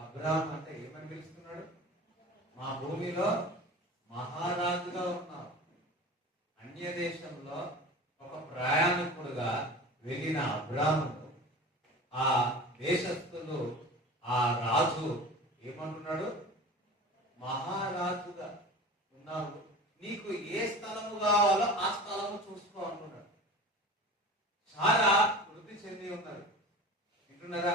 అబ్రాహాం అంటే ఏమని పిలుస్తున్నాడు? మా భూమిలో మహారాజుగా ఉన్నావు. అన్య దేశంలో ఒక ప్రయాణికుడుగా వెళ్ళిన అబ్రాహామును ఆ దేశస్థులు, ఆ రాజు ఏమంటున్నాడు? మహారాజుగా ఉన్నావు, నీకు ఏ స్థలము కావాలో ఆ స్థలము చూసుకో అంటున్నాడు. చాలా వృద్ధి చెంది ఉన్నారు. వింటున్నారా?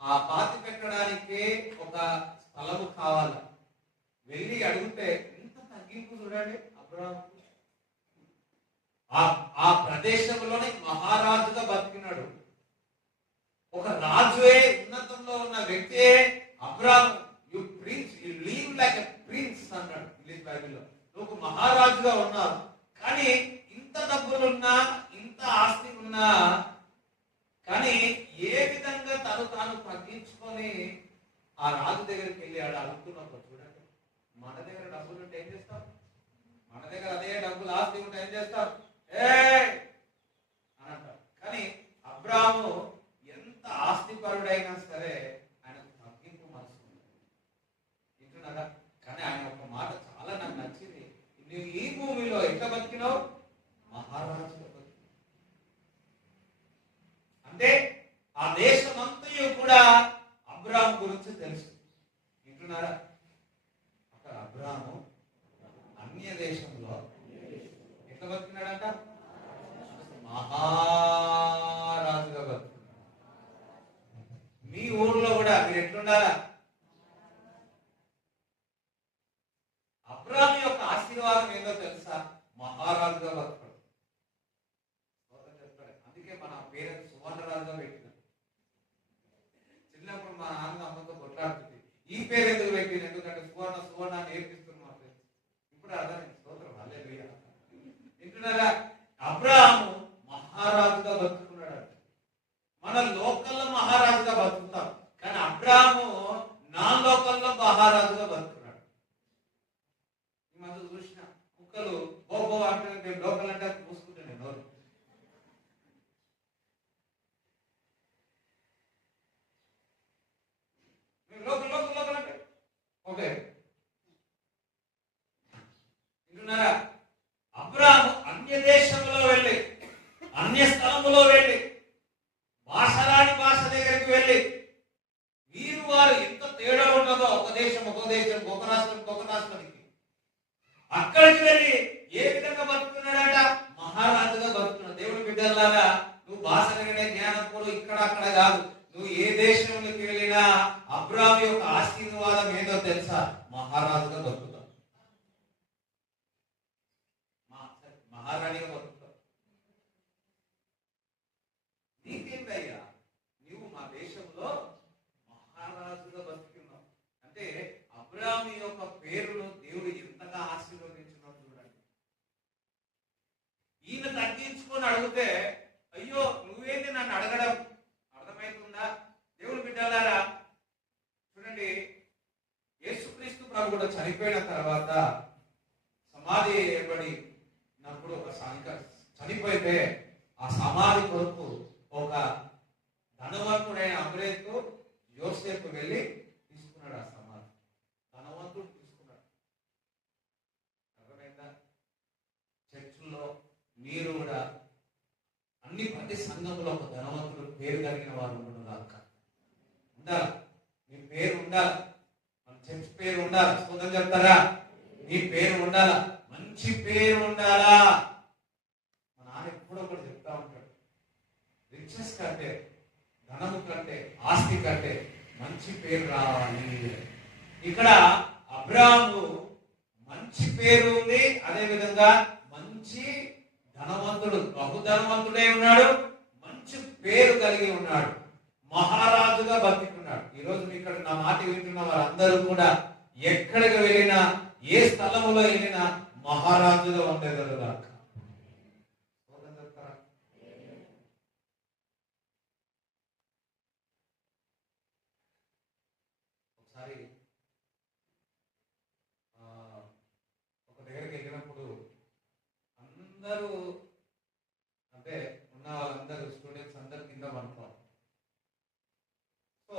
ఆ పాతి పెట్టడానికి ఒక స్థలము కావాలి. వెళ్ళి అడిగితే ఎంత తగ్గింపు చూడండి. అబ్రాహాము ఆ ప్రదేశంలోనే మహారాజుగా బతికినాడు. ఒక రాజుయే, ఉన్నతంలో ఉన్న వ్యక్తే Abraham. You prince, you live like a prince అన్నాడు ఇంగ్లీష్ బైబిల్లో. నువ్వు మహారాజుగా ఉన్నావు, కానీ ఇంత డబ్బులున్నా, ఇంత ఆస్తి ఉన్నా, కానీ ఏ విధంగా తాను తగ్గించుకొని ఆ రాజు దగ్గరికి వెళ్ళి ఆడ అడుగుతున్నప్పుడు చూడండి. మన దగ్గర డబ్బులు ఉంటే ఏం చేస్తాం? మన దగ్గర అదే డబ్బులు ఆస్తి ఉంటే ఏం చేస్తాం? అని అంటాం. కానీ అబ్రాహాము ఎంత ఆస్తిపరుడైనా సరే ఆయనకు తగ్గింపు మనసు వింటున్నారా? కానీ ఆయన ఒక మాట చాలా నాకు నచ్చింది. నువ్వు ఈ భూమిలో ఎట్లా బతికినావు? మహారాజుగా బతికినావు. అంటే ఆ దేశమంతయు కూడా అబ్రాహాం గురించి తెలుసు. వింటున్నారా? అక్కడ అబ్రాహాము అన్య దేశంలో ఎట్లా బతికినాడంట? మహారాజుగా బతుకున్నాడు. మీ ఊర్లో కూడా మీరు ఎట్లుండాలా? అబ్రాహాము యొక్క ఆశీర్వాదం ఏందో తెలుసా? మహారాజుగా బతుకుతాడు. అందుకే మన పేరెంట్స్ సువర్ణరాజుగా పెట్టినారు. చిన్నప్పుడు మా నాన్న అమ్మతో కొట్లాడుతుంది, ఈ పేరు ఎందుకు పెట్టింది? ఎందుకంటే సువర్ణ నేర్పిస్తుంది మా పేరు. ఇప్పుడు అర్థమైంది. స్తోత్రం, హల్లెలూయా. వింటున్నారా? అబ్రాహాము మహారాజుగా బతుకున్నాడు. మన లోకల్లో మహారాజుగా బతుకుతాం, కానీ అబ్రాహాము నా లోకల్లో మహారాజుగా బతుకున్నాడు. ఈ మధ్య చూసిన కుక్కలు గో అంటే మేము లోకల్ అంటే పూసుకుంటాను నోరు. లోకల్ లోకల్ లోకల్ అంటే ఓకే వింటున్నారా? అబ్రాము అన్య దేశంలో వెళ్ళి, అన్య స్థలములో వెళ్ళి, భాషరాని భాష దగ్గరికి వెళ్ళి, వీరు వారు ఎంత తేడా ఉన్నదో ఒక దేశం ఒక దేశం, ఒక రాష్ట్రం ఒక రాష్ట్రానికి, అక్కడికి వెళ్ళి ఏ విధంగా బతుకున్నాడట? మహారాజుగా బతుకున్నాడు. దేవుడి బిడ్డలారా, నువ్వు భాష జ్ఞానం కూడా ఇక్కడ అక్కడ కాదు. నువ్వు ఏ దేశంలోకి వెళ్ళినా అబ్రాము యొక్క ఆశీర్వాదం ఏదో తెలుసా? మహారాజుగా బతుకుతావు, మహారాణిగా బతుకుతావు. నీకేంటయ్యా, నువ్వు మా దేశంలో మహారాజుగా బతుకున్నావు అంటే అబ్రాము యొక్క పేరును దేవుడు ఎంతగా ఆశీర్వదించినాడు చూడండి. ఈయన తగ్గించుకొని అడిగితే అయ్యో నువ్వేంటి నన్ను అడగడం, అర్థమవుతుందా? దేవుడు బిడ్డలారా చూడండి, యేసుక్రీస్తు ప్రభు కూడా చనిపోయిన తర్వాత సమాధి ఏర్పడినప్పుడు చనిపోయితే ఆ సమాధి కొరకు ఒక ధనవంతుడైన అమరేతు యోసేపు వెళ్ళి తీసుకున్నాడు. ఆ సమాధి ధనవంతుడు తీసుకున్నాడు. అర్థమైందా? చర్చిల్లో మీరు కూడా ప్రతి సంఘంలో ఒక ధనవంతుడు పేరు కలిగిన వారు ఉండాలి. మీ పేరు ఉండాలి, మన చర్చ్ పేరు ఉండాలి. స్తోత్రం చెప్తారా? మీ పేరు ఉండాలా, మంచి పేరు ఉండాలా. మా నాన్న ఎప్పుడో ఒకటి చెప్తా ఉంటాడు, రిచెస్ కంటే, ధనము కంటే, ఆస్తి కంటే మంచి పేరు రావాలి. ఇక్కడ అబ్రాము మంచి పేరు ఉంది, అదే విధంగా మంచి ధనవంతుడు, బహుధనవంతుడే ఉన్నాడు, మంచి పేరు కలిగి ఉన్నాడు, మహారాజుగా బతికున్నాడు. ఈరోజు ఇక్కడ నా మాట వింటున్న వారందరూ కూడా ఎక్కడికి వెళ్ళినా, ఏ స్థలములో వెళ్ళినా మహారాజుగా ఉండేదాకా. ఒకసారి ఒక దగ్గరికి వెళ్ళినప్పుడు అందరూ అంటే ఉన్న వాళ్ళందరూ స్టూడెంట్స్ అందరు కింద పడుకోవాలి. సో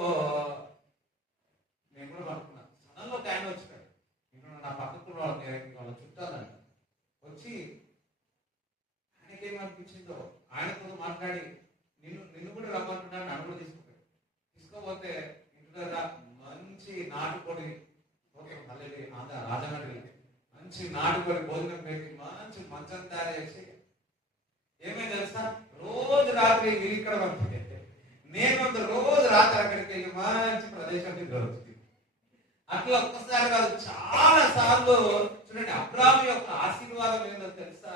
నేను కూడా పడుకున్నాను. సడన్లో ఒక ఆయన వచ్చినాడు. ఇంకా నా పక్కకు వాళ్ళ చుట్టాలంట వచ్చి ఆయనకేమనిపించిందో ఆయనతో మాట్లాడి నిన్ను కూడా రమ్మంటున్నాడు, నన్ను కూడా తీసుకోపోతే ఇంట్లో మంచి నాటుకోడి రాజమండ్రి మంచి నాటుకోడి భోజనం పెట్టి మంచి మంచం తయారు చేసి ఏమైంది తెలుసా, రోజు రాత్రి మీరు ఇక్కడ పంపితే నేను రోజు రాత్రి అక్కడికి వెళ్ళి మంచి ప్రదేశాన్ని దొరుకుతుంది. అట్లా ఒక్కసారి కాదు, చాలా సార్లు చూడండి. అబ్రాము యొక్క ఆశీర్వాదం ఏందో తెలుసా?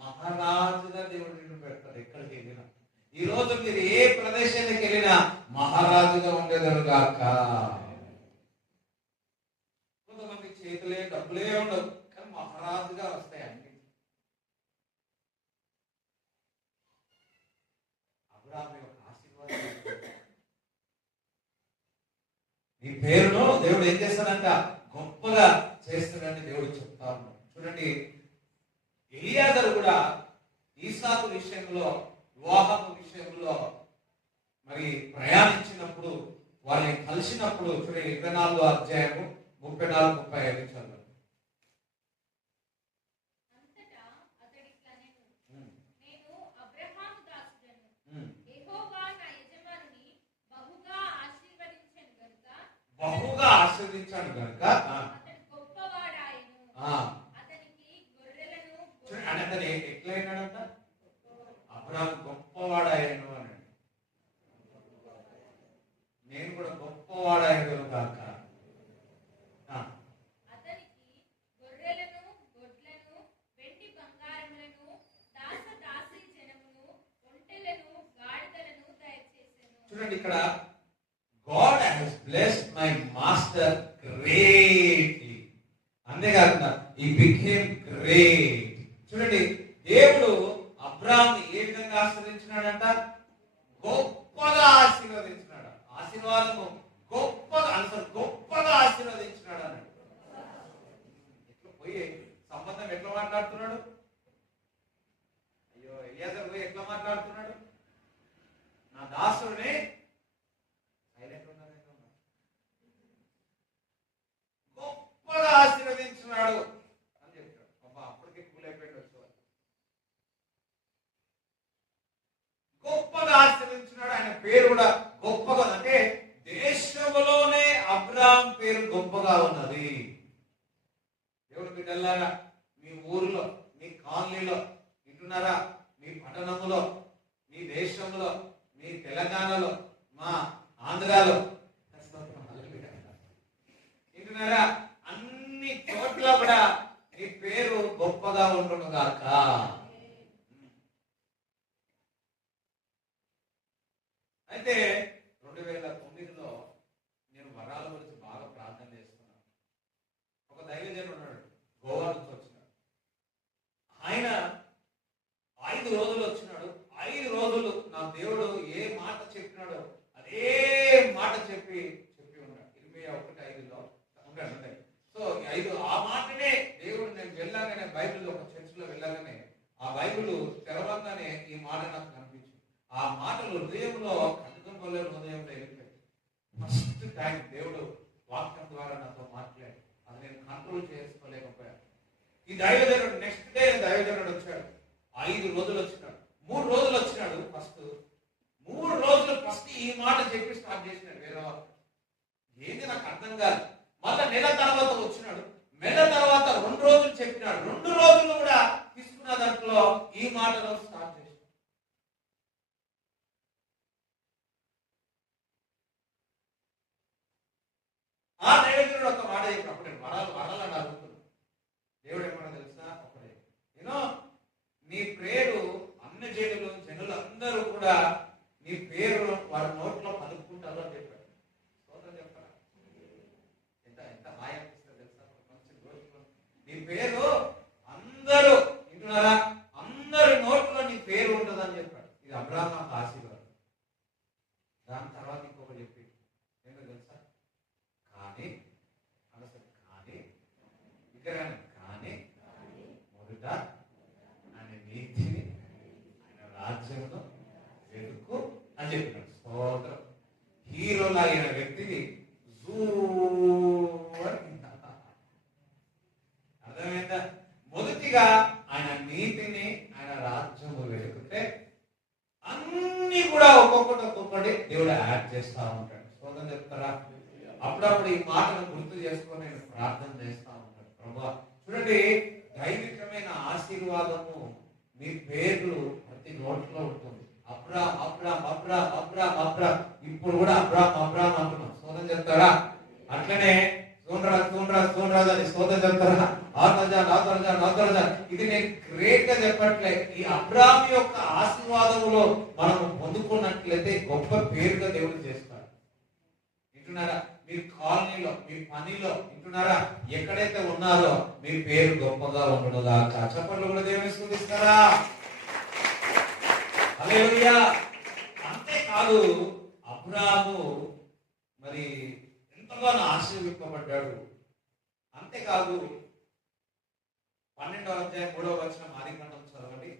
మహారాజుగా దేవుడు నిన్ను పెడతాడు. ఎక్కడికి వెళ్ళినా, ఈ రోజు మీరు ఏ ప్రదేశానికి వెళ్ళినా మహారాజుగా ఉండేదరుగాక. కొంతమంది చేతులే డబ్బులే ఉండవు, కానీ మహారాజుగా వస్తాయి అన్ని. అబ్రాము యొక్క ఆశీర్వాదం ఈ పేరును దేవుడు ఏం చేస్తాడంట? గొప్పగా చేస్తాడని దేవుడు చెప్తా ఉన్నాడు. చూడండి, ఎలియాజరు కూడా ఈసాకు విషయంలో, వివాహం విషయంలో మరి ప్రయాణించినప్పుడు, వాళ్ళని కలిసినప్పుడు చూడండి 24వ అధ్యాయము 34-35 చదువు. బహుగా ఆశీర్వదించాడు కనుక అతను ఎట్లయినాడంట? అబ్రాము గొప్పవాడాయను అని. నేను కూడా గొప్పవాడాయను కాక. చూడండి, ఇక్కడ God has blessed my master greatly. అంతేకాకుండా he became great. చూడండి, దేవుడు అబ్రాహాముని ఏ విధంగా ఆశీర్వదించినాడంట? గొప్పగా ఆశీర్వదించినాడు. ఆశీర్వాదము గొప్పగా, అసలు గొప్పగా ఆశీర్వదించినాడు అన్నాడు. ఎట్లా పోయి సంబంధం ఎట్లా మాట్లాడుతున్నాడు? బిడ్డలారా, మీ ఊర్లో, మీ కాలనీలో వింటున్నారా, మీ పట్టణంలో, మీ దేశంలో, మీ తెలంగాణలో, మా ఆంధ్రాలో వింటున్నారా, అన్ని చోట్ల కూడా నీ పేరు గొప్పగా ఉండును గాక. అయితే 2009లో నేను వరాల గురించి బాగా ప్రార్థన చేస్తున్నాను. ఒక దైవజనుడు ఉన్నాడు, గోవా నుంచి వచ్చినాడు. ఆయన 5 రోజులు వచ్చినాడు. 5 రోజులు నా దేవుడు ఏ మాట చెప్పినాడో అదే మాట చెప్పి ఉన్నాడు. 21:5లో ఉంటాడు. సో 5 ఆ మాటనే దేవుడు, నేను వెళ్ళగానే బైబిల్లో ఒక చర్చిలో వెళ్ళగానే ఆ బైబిల్ తెరవంగానే ఈ మాట నాకు కనిపించింది. ఆ మాటలు హృదయంలో కథకం వల్ల హృదయంలో వెళ్ళిపోయింది. ఫస్ట్ టైం దేవుడు వాక్యం ద్వారా నాతో మాట్లాడి అది నేను కంట్రోల్ చేసుకోలేకపోయాను. ఈ దైవజనుడు నెక్స్ట్ డే దైవజనుడు వచ్చాడు. 5 రోజులు వచ్చినాడు. 3 రోజులు వచ్చినాడు. ఫస్ట్ 3 రోజులు ఫస్ట్ ఈ మాట చెప్పి స్టార్ట్ చేసినాడు. వేరే ఏంది నాకు అర్థం కాదు. మళ్ళా నెల తర్వాత వచ్చినాడు. నెల తర్వాత 2 రోజులు చెప్పినాడు. 2 రోజులు కూడా తీసుకున్న దాంట్లో ఈ మాటలో స్టార్ట్ చేసినాడు. ఆ దైవజనుడు ఒక మాట చెప్పినప్పుడు నేను వరాలు అని అడుగుతున్నాను. దేవుడు ఏమన్నా తెలుసా? ఒకటే, నీ పేరు జనులు అందరూ కూడా నీ పేరు వారి నోట్లో పలుకుంటారు అని చెప్పాడు. సోదరు చెప్పారా? ఎంత హాయి అనిపిస్తుంది తెలుసా? నీ పేరు అందరూ వింటున్నారా, అందరి నోట్లో నీ పేరు ఉంటుంది అని చెప్పాడు. ఇది అబ్రాహాము ఆశీర్వాదం. దాని తర్వాత ఇంకొక చెప్పి ఏంటో తెలుసా? కానీ విగ్రహాన్ని కానీ మొదట ఆయన నీతిని, ఆయన రాజ్యంలో వెతుకు అని చెప్పినాడు. స్తోత్రం. హీరోలా అయిన వ్యక్తిని అర్థమైందా? మొదటిగా ఆయన నీతిని, ఆయన రాజ్యము వెతుకుతే అన్ని కూడా ఒక్కొక్కటి దేవుడు యాడ్ చేస్తా ఉంటాడు. స్తోత్రం చెప్తారా? అప్పుడప్పుడు ఈ మాటను గుర్తు చేసుకొని నేను ప్రార్థన చేస్తా ఉంటాను. ప్రభా చూడండి, దైవికమైన ఆశీర్వాదము మీ పేర్లు ప్రతి నోట్లో ఉంటుంది. Abram Abram Abram Abram Abram, ఇప్పుడు కూడా అబ్రామ్ అబ్రామ్ అంటున్నాం. స్తోత్రం చెప్తారా? అట్లనే సోనరాజు అని స్తోత్రం చెప్తారా? ఆతరజా. ఇది నేను గ్రేట్ గా చెప్పట్లే. ఈ అబ్రామ్ యొక్క ఆశీర్వాదములో మనము పొందుకున్నట్లయితే గొప్ప పేరుగా దేవుడు చేస్తాడు. వింటున్నారా? మీ కాలనీలో, మీ పనిలో, వింటున్నారా, ఎక్కడైతే ఉన్నారో మీ పేరు గొప్పగా ఉండడుగాక. చప్పట్లు కూడా దేవుని స్తుతిస్తారా? హల్లెలూయా. అంతేకాదు అబ్రాము మరి ఎంతగానో ఆశీర్వదింపబడ్డాడు. అంతేకాదు 12వ అధ్యాయం 3వ వచనం ఆదికాండం చదవండి.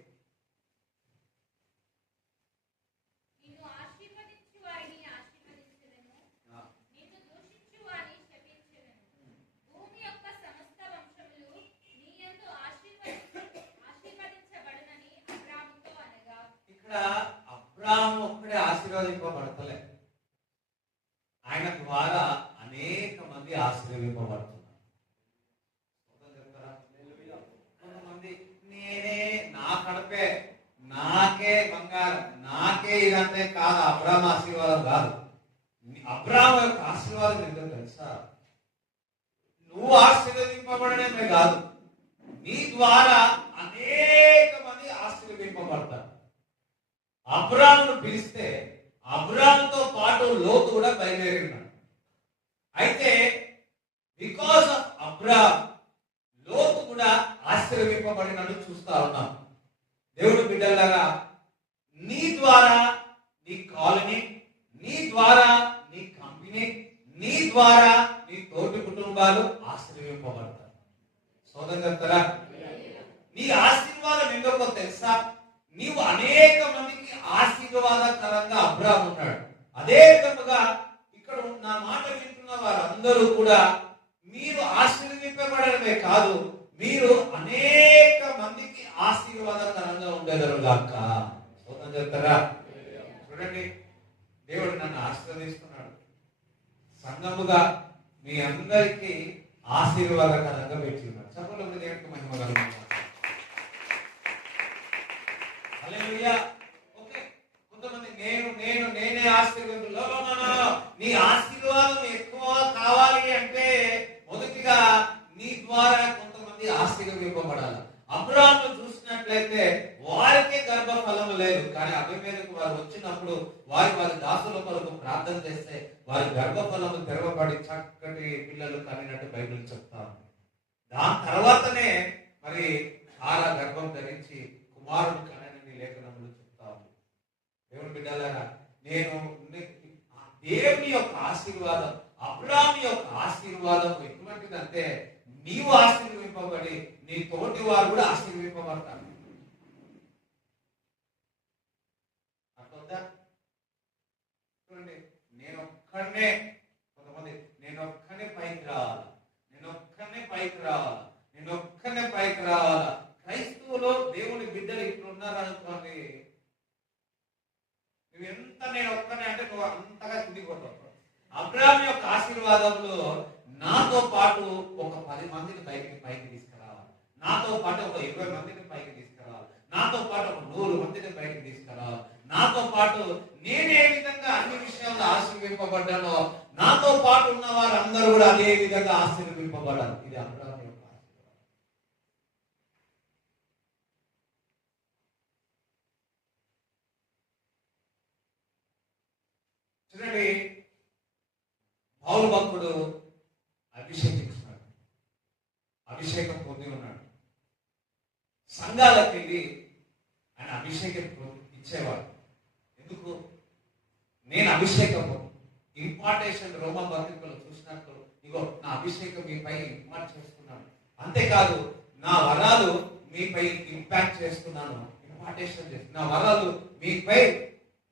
అబ్రాము ఒక్కడే ఆశీర్వదింపబడతలే, ఆయన ద్వారా అనేక మంది ఆశీర్వదింపబడుతున్నారు. కొంతమంది నేనే, నా కడపే, నాకే బంగారం, నాకే ఇదంతే కాదు. అబ్రాము ఆశీర్వాదం కాదు. అబ్రాము యొక్క ఆశీర్వాదం ఏంటో తెలుసా? నువ్వు ఆశీర్వదింపబడమే కాదు, నీ ద్వారా అనేక మంది ఆశీర్వదింపబడతారు. అబ్రామును పిలిస్తే అబ్రాముతో పాటు లోతు కూడా బయలుదేరినాడు. అయితే బికాస్ ఆఫ్ అబ్రామ్ లోతు కూడా ఆశీర్వదింపబడినట్టు చూస్తా ఉన్నాం. దేవుడు బిడ్డలారా, నీ ద్వారా నీ కాలనీ, నీ ద్వారా నీ కంపెనీ, నీ ద్వారా నీ తోటి కుటుంబాలు ఆశీర్వదింపబడతారు. సోదరు చెప్తారా? నీ ఆశీర్వాదం ఎందుకో తెలుసా? నీవు అనేక మందికి ఆశీర్వాదకరంగా అబ్రాము ఉన్నాడు. అదే విధముగా ఇక్కడ నా మాట వింటున్న వారందరూ కూడా మీరు ఆశీర్వదింపబడమే కాదు, మీరు అనేక మందికి ఆశీర్వాదకరంగా ఉండేదరుగాక. సోదరు చెప్తారా? చూడండి, దేవుడు నన్ను ఆశీర్వదిస్తున్నాడు. సంఘముగా మీ అందరికీ ఆశీర్వాదకరంగా పెట్టి ఉన్నాడు. చెప్పండి. దేవునికి మహిమ కలుగును. హల్లెలూయా. ఓకే, కొంతమంది నేనే ఆశీర్వాదంలో నీ ఆశీర్వాదం ఎక్కువ కావాలి అంటే మొదటిగా నీ ద్వారా కొంతమంది ఆశీర్వదింపబడాలి. అబ్రాహాము చూసినట్లయితే వారికే గర్భఫలం లేదు, కానీ అభిమేలకు వారు వచ్చినప్పుడు వారి దాసుల కొరకు ప్రార్థన చేస్తే వారి గర్భఫలము తెరవబడి చక్కటి పిల్లలు కనినట్టు బైబిల్ చెప్తారు. దాని తర్వాతనే మరి సారా గర్భం ధరించి కుమారుడు కనని లేఖనములు చెప్తాము. దేవుని బిడ్డలారా, నేను దేవుని యొక్క ఆశీర్వాదం, అబ్రాహాము యొక్క ఆశీర్వాదం ఎటువంటిదంటే నీవు ఆశీర్వింపబడి నీ తోటి వారు కూడా ఆశీర్వింపబడతారు. అర్థవుతా? చూడండి, కొంతమంది నేనొక్కనే పైకి రావాలి, నేనొక్కనే పైకి రావాలా. క్రైస్తవులో దేవుని బిడ్డలు ఇట్లున్నారనుకోండి, నువ్వు ఎంత నేనొక్కనే అంటే నువ్వు అంతగా కిందిపోతావు. అబ్రాహాము యొక్క ఆశీర్వాదంలో నాతో పాటు ఒక 10 మందిని పైకి తీసుకురావాలి, నాతో పాటు ఒక 20 మందిని పైకి తీసుకురావాలి, నాతో పాటు ఒక 100 మందిని పైకి తీసుకురావాలి, నాతో పాటు నేను ఏ విధంగా అన్ని విషయాల్లో ఆశీర్వింపబడ్డానో నాతో పాటు ఉన్న వారందరూ కూడా అదే విధంగా ఆశీర్వింపబడాలి. ఇది అబ్రాహాము యొక్క ఆశీర్వాదం. చూడండి, పౌలు భక్తుడు అభిషేకిస్తున్నాడు, అభిషేకం పొంది ఉన్నాడు. సంఘాలకు వెళ్ళి ఆయన అభిషేకం ఇచ్చేవాడు. ఎందుకు? నేను అభిషేకం ఇంపార్టేషన్ రోమా పత్రికలో చూసినట్టు, ఇగో నా అభిషేకం మీపై ఇంపార్ట్ చేస్తున్నాను, అంతేకాదు నా వరాలు మీపై ఇంపాక్ట్ చేస్తున్నాను, ఇంపార్టేషన్ చేస్తున్నాను, నా వరాలు మీపై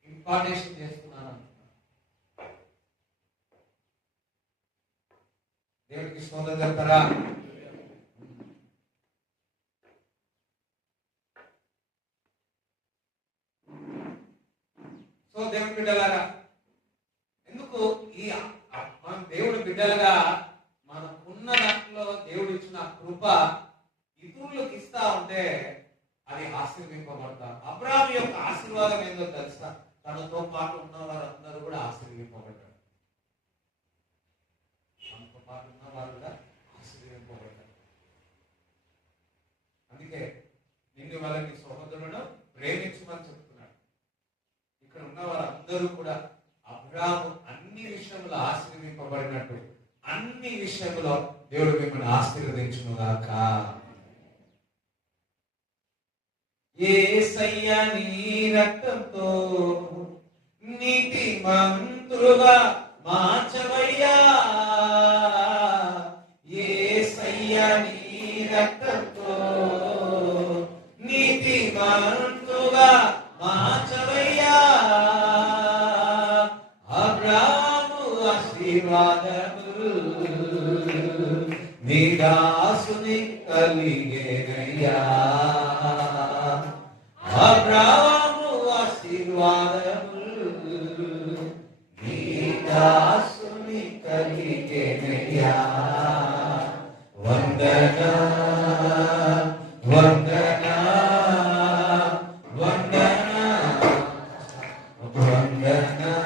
ఇంపార్టేషన్ చేస్తున్నాను. దేవుడికి స్తోత్రం చెప్తారా? సో దేవుడి బిడ్డలారా, ఎందుకు ఈ మనం దేవుడి బిడ్డలుగా మనకున్న దాంట్లో దేవుడు ఇచ్చిన కృప ఇతరులకు ఇస్తా ఉంటే అది ఆశీర్వింపబడతారు. అబ్రాహాము యొక్క ఆశీర్వాదం ఏందో తెలుసా? తనతో పాటు ఉన్న వారందరూ కూడా ఆశీర్వింపబడ్డారు, తనతో పాటు ఉన్న వారు కూడా ఆశీర్వింపబడ్డారు. అందుకే నిన్ను వాళ్ళని సహోదరులను ప్రేమించమని చెప్తున్నాడు. ఇక్కడ ఉన్న వారందరూ కూడా అబ్రాహాము అన్ని విషయంలో ఆశీర్వింపబడినట్టు అన్ని విషయంలో దేవుడు మిమ్మల్ని ఆశీర్వదించును గాక. యేసయ్య నీ రక్తంతో నీతిమంతులుగా మార్చవయ్యా, యేసయ్య నీ రక్తంతో నీతిమంతులుగా మార్చవయ్యా. అబ్రాహాము ఆశీర్వాదములు నీ దాసుని కలిగేనయ్యా, అబ్రాహాము ఆశీర్వాదములు నీ దాసుని కలిగేనయ్యా. వందనా వందనా వందనా వందనా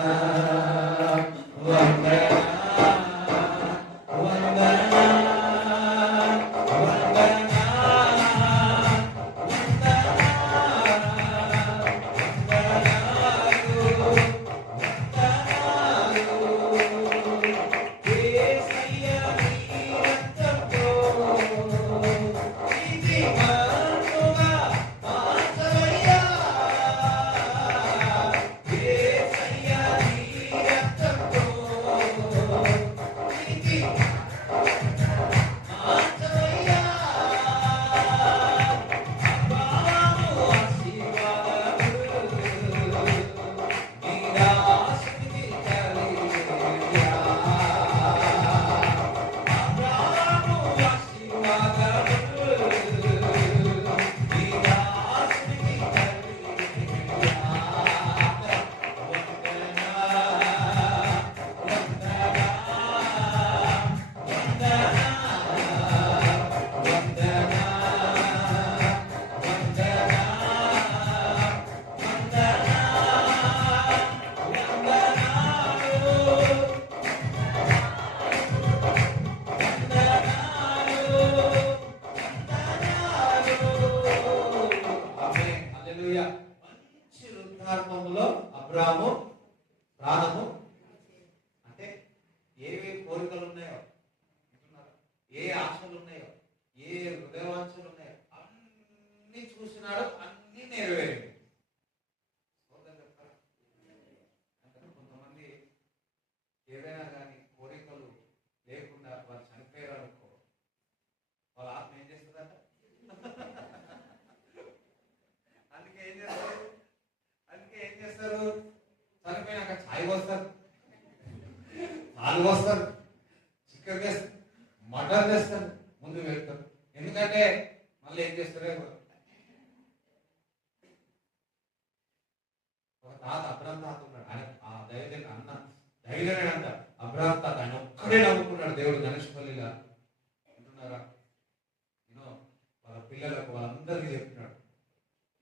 ఏ హృదయవాంఛలు ఉన్నాయో అన్ని చూసినాడు, అన్ని నెరవేరింది. అంటే కొంతమంది ఏదైనా కానీ కోరికలు లేకుండా వారు చనిపోయారు అనుకో, వాళ్ళ ఆత్మ ఏం చేస్తుందట? అందుకే ఏం చేస్తారు చనిపోయినాక ఛాయ్ వస్తారు, పాలు వస్తారు, చికెన్ తెస్తారు, మటన్ తెస్తారు, ముందు వెళ్తారు. ఎందుకంటే మళ్ళీ ఏం చేస్తారే ఒక తాత అబ్రాహం తాత ఉన్నాడు. ఆయన ఆ ధైర్యం అన్న ధైర్యమే అంట అబ్రాహం తాత. ఆయన ఒక్కడే నమ్ముకున్నాడు దేవుడు. గణేష్పల్లిగా అంటున్నారా వాళ్ళ పిల్లలకు వాళ్ళందరికీ చెప్తున్నాడు,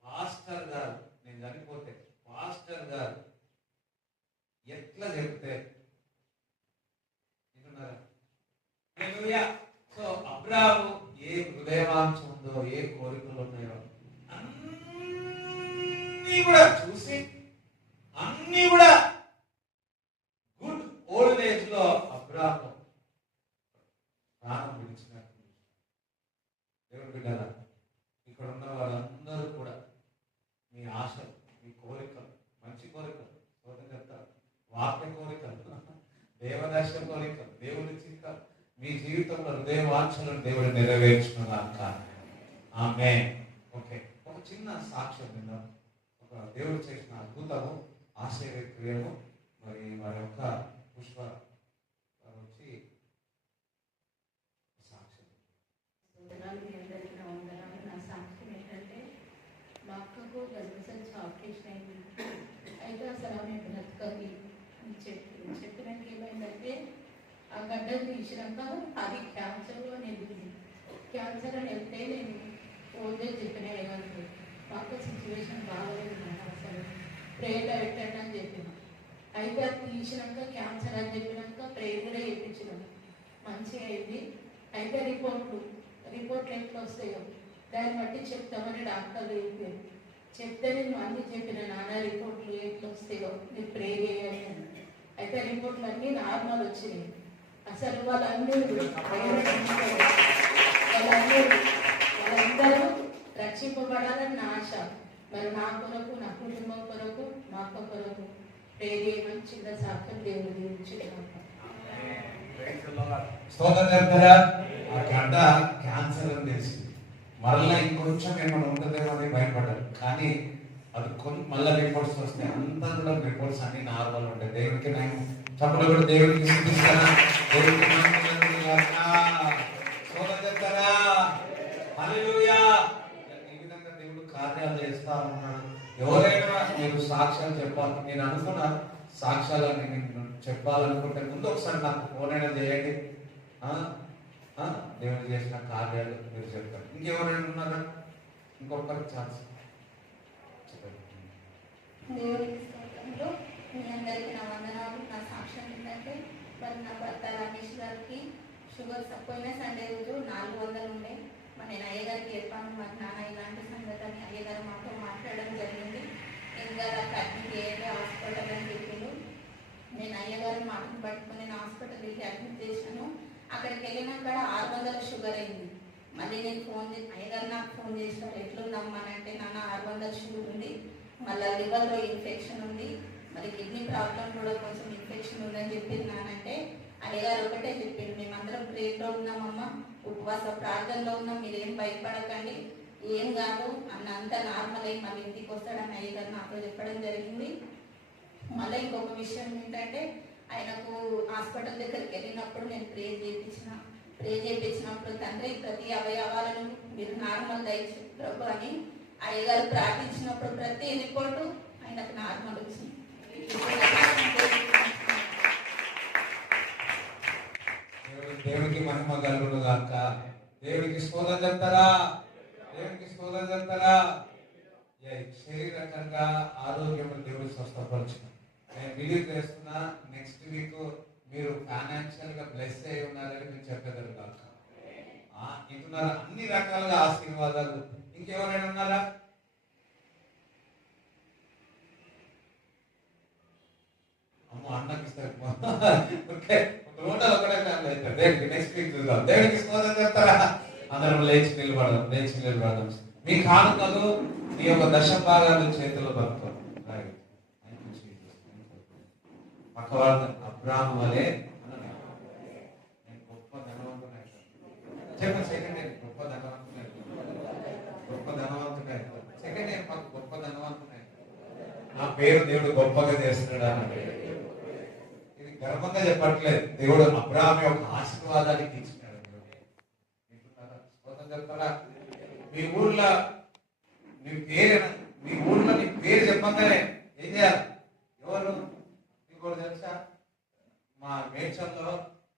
పాస్టర్ గారు నేను చనిపోతే పాస్టర్ గారు ఎట్లా చెప్తే వింటున్నారా? సో అబ్రాహాము ఏ హృదయవాంఛ ఉందో, ఏ కోరికలు ఉన్నాయో అన్ని కూడా చూసి, అన్ని కూడా గుడ్ ఓల్డ్ ఏజ్ లో అబ్రాహాము ప్రాణం విడిచినట్టు. దేవుడు బిడ్డలా, ఇక్కడ ఉన్న వాళ్ళందరూ కూడా మీ ఆశలు, మీ కోరికలు, మంచి కోరికలు, చెప్తారు వాక్య కోరికలు, దేవదర్శ కోరికలు, దేవుడి చిత్తం, మీ జీవితంలో హృదయ వాంఛలను దేవుడు నెరవేర్చుకున్నాక ఆమేన్. ఓకే, ఒక చిన్న సాక్ష్యం విందాం. ఒక దేవుడు చేసిన అద్భుతము, ఆశ్చర్య క్రియము. మరి వారి యొక్క పుష్ప వచ్చి సాక్ష్యం. నా సాక్ష్యం ఏంటంటే, మా అక్కకు గర్భసంచి ఆపరేషన్ అయింది. అయితే అసలు ఆమె బ్రతకది అని చెప్పినాక ఏమైందంటే, ఆ గడ్డలు తీసినాక అది క్యాన్సర్ అని వెళ్తుంది. క్యాన్సర్ అని వెళ్తే నేను రోజే చెప్పిన ఏమంటే, మా అక్క సిచ్యువేషన్ బాగాలేదు అసలు ప్రేయర్లో పెట్టండి అని చెప్పిన. అయితే అది తీసినాక క్యాన్సర్ అని చెప్పినాక ప్రేయర్ కూడా చేయించినాం, మంచిగా అయింది. అయితే రిపోర్ట్లు ఎట్లా వస్తాయో దాన్ని బట్టి చెప్తామని డాక్టర్లు చెప్పారు. చెప్తే నేను అన్నీ చెప్పిన, నాన్న రిపోర్ట్లు ఎట్లా వస్తాయో మీరు ప్రే చేయాలి అని. అయితే రిపోర్ట్లు అన్నీ నార్మల్ వచ్చినాయి. అసలు వాళ్ళందరూ రక్షింపబడాలని నా ఆశ. మరి నా కొరకు, నా కుటుంబం కొరకు, మా అక్క కొరకు ప్రే చేయమని చిన్న సాక్ష్యం దేవుడు దీవించుకున్నాను. స్తోత్రం చెప్తారా? ఆ గడ్డ క్యాన్సర్ అని తెలిసింది. మరలా ఇంకొంచెం ఏమైనా ఉంటుందేమో అని భయపడ్డారు. కానీ అది మళ్ళీ రిపోర్ట్స్ వస్తాయి. అంతా కూడా రిపోర్ట్స్ అన్ని నార్మల్ ఉంటాయి. దేవుడికి నేను చప్పలు కూడా దేవుడికి చూపిస్తారా? దేవుడికి చెప్తారా? హల్లెలూయా. ఈ విధంగా దేవుడు కార్యాలు చేస్తా ఉన్నాడు. ఎవరైనా మీరు సాక్ష్యాలు చెప్పాలి, నేను అనుకున్న సాక్ష్యాలని నేను చెప్పాలనుకుంటే ముందు ఒకసారి నాకు ఫోన్ అయినా చేయండి. దేవుడు చేసిన కార్యాలు మీరు చెప్తారు. ఇంకెవరైనా ఉన్నారా? ఇంకొకరికి ఛాన్స్ దేవుడికి స్తోత్రములు. మీ అందరికీ నా వందనాలు. నా సాక్ష్యం ఏంటంటే, మరి నా భర్త రమేష్ గారికి షుగర్ పోయిన సండే రోజు 400 ఉండే. మరి నేను అయ్యగారికి చెప్పాను, మరి నాన్న ఇలాంటి సంగతి అని అయ్యగారు మాతో మాట్లాడడం జరిగింది. ఇంకా అడ్మిట్ చేయండి హాస్పిటల్ అని చెప్పిండు. నేను అయ్యగారి మాటను పట్టుకుని నేను హాస్పిటల్ వెళ్ళి అడ్మిట్ చేశాను. అక్కడికి వెళ్ళినాక 600 షుగర్ అయింది. మళ్ళీ నేను ఫోన్ చేసి అయ్యగారు నాకు ఫోన్ చేసినారు, ఎట్లుందమ్మానంటే నాన్న 600 షుగర్ ఉంది, మళ్ళీ లివర్లో ఇన్ఫెక్షన్ ఉంది, మరి కిడ్నీ ప్రాబ్లం కూడా కొంచెం ఇన్ఫెక్షన్ ఉందని చెప్పింది నానంటే, అయ్యగారు ఒకటే చెప్పిండు, మేమందరం ప్రేయర్లో ఉన్నామమ్మా, ఉపవాస ప్రార్థనలో ఉన్నాం, మీరేం భయపడకండి, ఏం కాదు అన్న, అంతా నార్మల్ అయ్యి మళ్ళీ ఇంటికి వస్తాడని అయ్యగారు నాతో చెప్పడం జరిగింది. మళ్ళీ ఇంకొక విషయం ఏంటంటే, ఆయనకు హాస్పిటల్ దగ్గరికి వెళ్ళినప్పుడు నేను ప్రే చేయించినప్పుడు తండ్రి ప్రతి అవయవాలను మీరు నార్మల్ దయచేసి ప్రభు అని అయ్యగారు ప్రార్థించినప్పుడు ప్రతి రిపోర్టు ఆయనకు నార్మల్ వచ్చింది. దేవుడికి మహిమ కలుగును గాక. దేవుడికి స్తోత్రం చెప్తారా? దేవుడికి స్తోత్రం చెప్తారా? శరీరకంగా ఆరోగ్యం దేవుడు స్వస్థపరచును. నేను బిలీవ్ చేస్తున్నా, నెక్స్ట్ వీక్ మీరు ఫైనాన్షియల్ గా బ్లెస్ అయి ఉన్నారని మీరు చెప్పగలరు కాక. ఇంటున్నారా? అన్ని రకాలుగా ఆశీర్వాదాలు. ఇంకెవరైనా ఉన్నారా? అమ్మ అన్నకి ఇస్తారు. ఓకే, ఒకటే కాదు. దేవుడికి నెక్స్ట్ వీక్ చూద్దాం. దేవుడికి స్తోత్రం చెప్తారా? అందరం లేచి నిలబడదాం. మీ కానుకలు మీ యొక్క దశ భాగాలు చేతుల్లో పట్టుకోండి. పక్కవాళ్ళ అబ్రాహం వలె నేను గొప్ప ధనవంతుడై చెప్పండి. సెకండ్ నేను గొప్ప ధనవంతుడై సెకండ్ నేను గొప్ప ధనవంతుడై నా పేరు దేవుడు గొప్పగా చేస్తున్నాడు అని ఇది గర్వంగా చెప్పట్లేదు. దేవుడు అబ్రాహం యొక్క ఆశీర్వాదానికి ఇచ్చినాడు. చెప్తారా మీ ఊర్లో నీ పేరు చెప్పగానే ఏం చేయాలి? ఎవరు ఇంకోటి తెలుసా? మా మేడ్చల్లో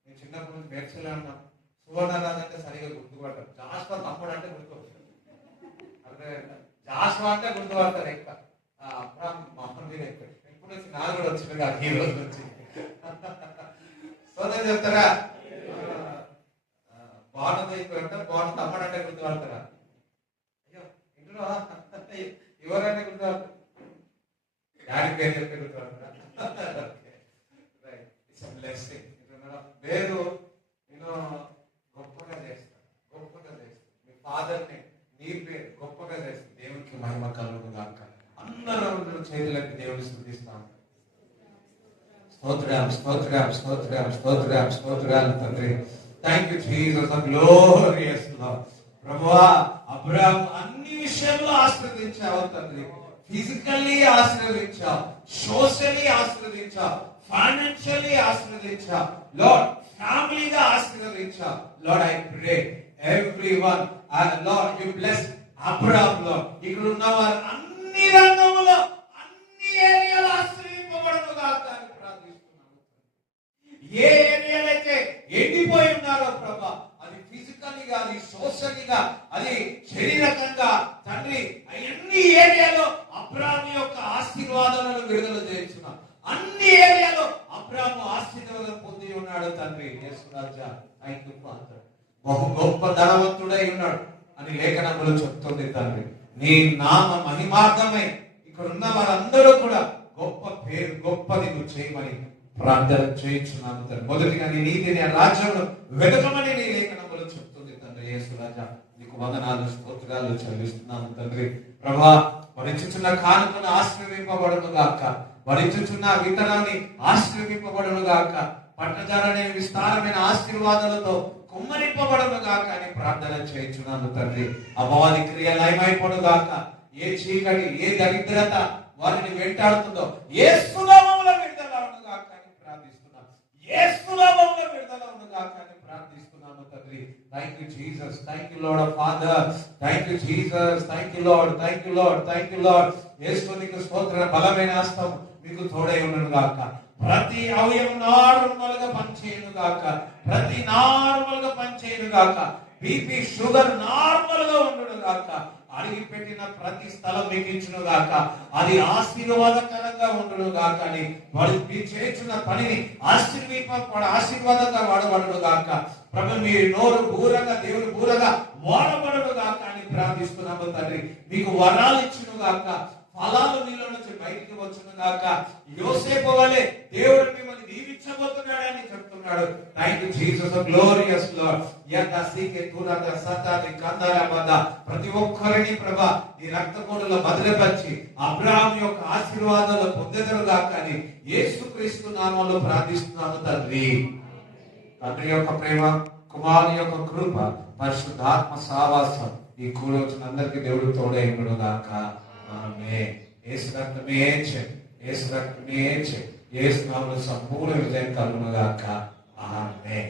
నేను చిన్నప్పటి నుంచి మేడ్చల్లో ఉన్నాం. సువర్ణరాజు అంటే సరిగా గుర్తుపడతారు. జాస్వా తమ్ముడు అంటే గుర్తుపడతారు. అంటే జాస్వా అంటే గుర్తుపడతారు ఎక్కువ. అబ్రాహం మామూలు మీద ఎక్కువ. ఇప్పుడు వచ్చి నాకు కూడా వచ్చింది కాదు ఈ రోజు నుంచి. సోదరు చెప్తారా బాగుంది ఎక్కువ బాగుంది తమ్ముడు అంటే గుర్తుపడతారా? అయ్యో ఇంట్లో ఎవరైనా గుర్తుపడతారు. డాడీ పేరు చెప్తే గుర్తుపడతారా? పేరు నేను గొప్పగా చేస్తాను. మీ ఫాదర్ని నీ పేరు గొప్పగా చేస్తాను. దేవునికి మహిమ కలుగు గాక. అందరూ చేతులకి దేవుని స్తుతిస్తాం. స్తోత్రాలు తండ్రి. Thank you Jesus. Glorious Lord. ప్రభువా అబ్రాహాం అన్ని విషయంలో ఆశీర్వదించావు తండ్రి. ఫిజికల్లీ ఆశీర్వదించావు, సోషల్లీ ఆశీర్వదించావు, ఫైనాన్షియల్లీ ఆశీర్వదించావు లార్డ్, ఫ్యామిలీగా ఆశీర్వదించావు Lord. I pray everyone Lord you bless Abraham Lord. ఇక్కడ ఉన్న వారు అన్ని రంగములో అన్ని ఏరియాలో ఆశీర్వదింపబడును గాక అని ప్రార్థిస్తున్నాము. ఏ ఏరియాలైతే ఎండిపోయి ఉన్నారో ప్రభా, అది ఫిజికల్లీగా, అది సోషల్గా, అది శరీరకంగా తండ్రి అన్ని ఏరియాలో అబ్రాహాము యొక్క ఆశీర్వాదాలను విడుదల చేస్తున్నాం. అన్ని ఏరియాలో అబ్రాహాము ఆశీర్వాదం పొంది ఉన్నాడు తండ్రి. యేసు రాజా థాంక్ యూ ఫాదర్. బహు గొప్ప ధనవంతుడై ఉన్నాడు అని లేఖనములు చెప్తుంది తండ్రి. నీ నామ మహిమార్థమై ఇక్కడ ఉన్న వారందరూ కూడా గొప్ప పేరు గొప్పది నువ్వు చేయమని ప్రార్థన చేయించున్నాను తండ్రి. మొదటిగా నీ నీతిని ఆ రాజ్యంలో వెతకమని నీ లేఖనములు చెప్తుంది తండ్రి. యేసు రాజా నీకు వందనాలు స్తోత్రాలు చెల్లిస్తున్నాను తండ్రి. ప్రభా వరించుచున్న కానుకను ఆశీర్వదింపబడును గాక, వరించుచున్న విత్తనాన్ని ఆశీర్వదింపబడును గాక, పట్టజాలనే విస్తారమైన ఆశీర్వాదాలతో కుమ్మరింపబడును గాక అని ప్రార్థన చేయించున్నాను తండ్రి. అపవాది క్రియ లయమైపోను గాక. ఏ చీకటి ఏ దరిద్రత వారిని వెంటాడుతుందో యేసు నామములో విడుదల అవును గాక అని ప్రార్థిస్తున్నాను. యేసు నామములో విడుదల అవును గాక అని ప్రార్థిస్తున్నాను తండ్రి. Thank you Jesus. Thank you Lord father. Thank you Jesus. Thank you Lord. Thank you Lord. Thank you Lord. యేసు నీకు స్తోత్ర. బలమైన హస్తం మీకు తోడై ఉండను గాక. ప్రతి అవయవం నార్మల్ గా పనిచేయను గాక. ప్రతి నార్మల్ గా పనిచేయను గాక. బీపీ షుగర్ నార్మల్ గా ఉండును గాక. అడిగి పెట్టిన ప్రతి స్థలం మీకు ఇచ్చును గాక. అది ఆశీర్వాదకరంగా ఉండును గాక అని వాడు మీరు చేస్తున్న పనిని ఆశీర్వాదంగా వాడబడును గాక. ప్రభు మీ నోరు బూరగా దేవుని బూరగా వాడబడును గాక అని ప్రార్థిస్తున్నాము తండ్రి. మీకు వరాలు ఇచ్చును గాక. ఫలాలు మీలో నుంచి బయటికి వచ్చును గాక. యోసేపు వలె దేవుడు మిమ్మల్ని దీవించబోతున్నాడని చెప్తున్నాడు. Thank you Jesus. Glorious lord. ప్రతి ఒక్కరిని ప్రభా ఈ రక్తకోటలో భద్రపరిచి అబ్రాహాం యొక్క ఆశీర్వాదాలు పొందెదరు గాక అని యేసుక్రీస్తు నామములో ప్రార్థిస్తున్నాము తండ్రి. తండ్రి యొక్క ప్రేమ, కుమారుని యొక్క కృప, పరిశుద్ధాత్మ సావాసం ఈ కూడి వచ్చిన అందరికీ దేవుడు తోడై ఉండును గాక. ఆమేన్. యేసు రక్తమే యేసు నామములో సంపూర్ణ విజయం కలుగును గాక. ఆమేన్.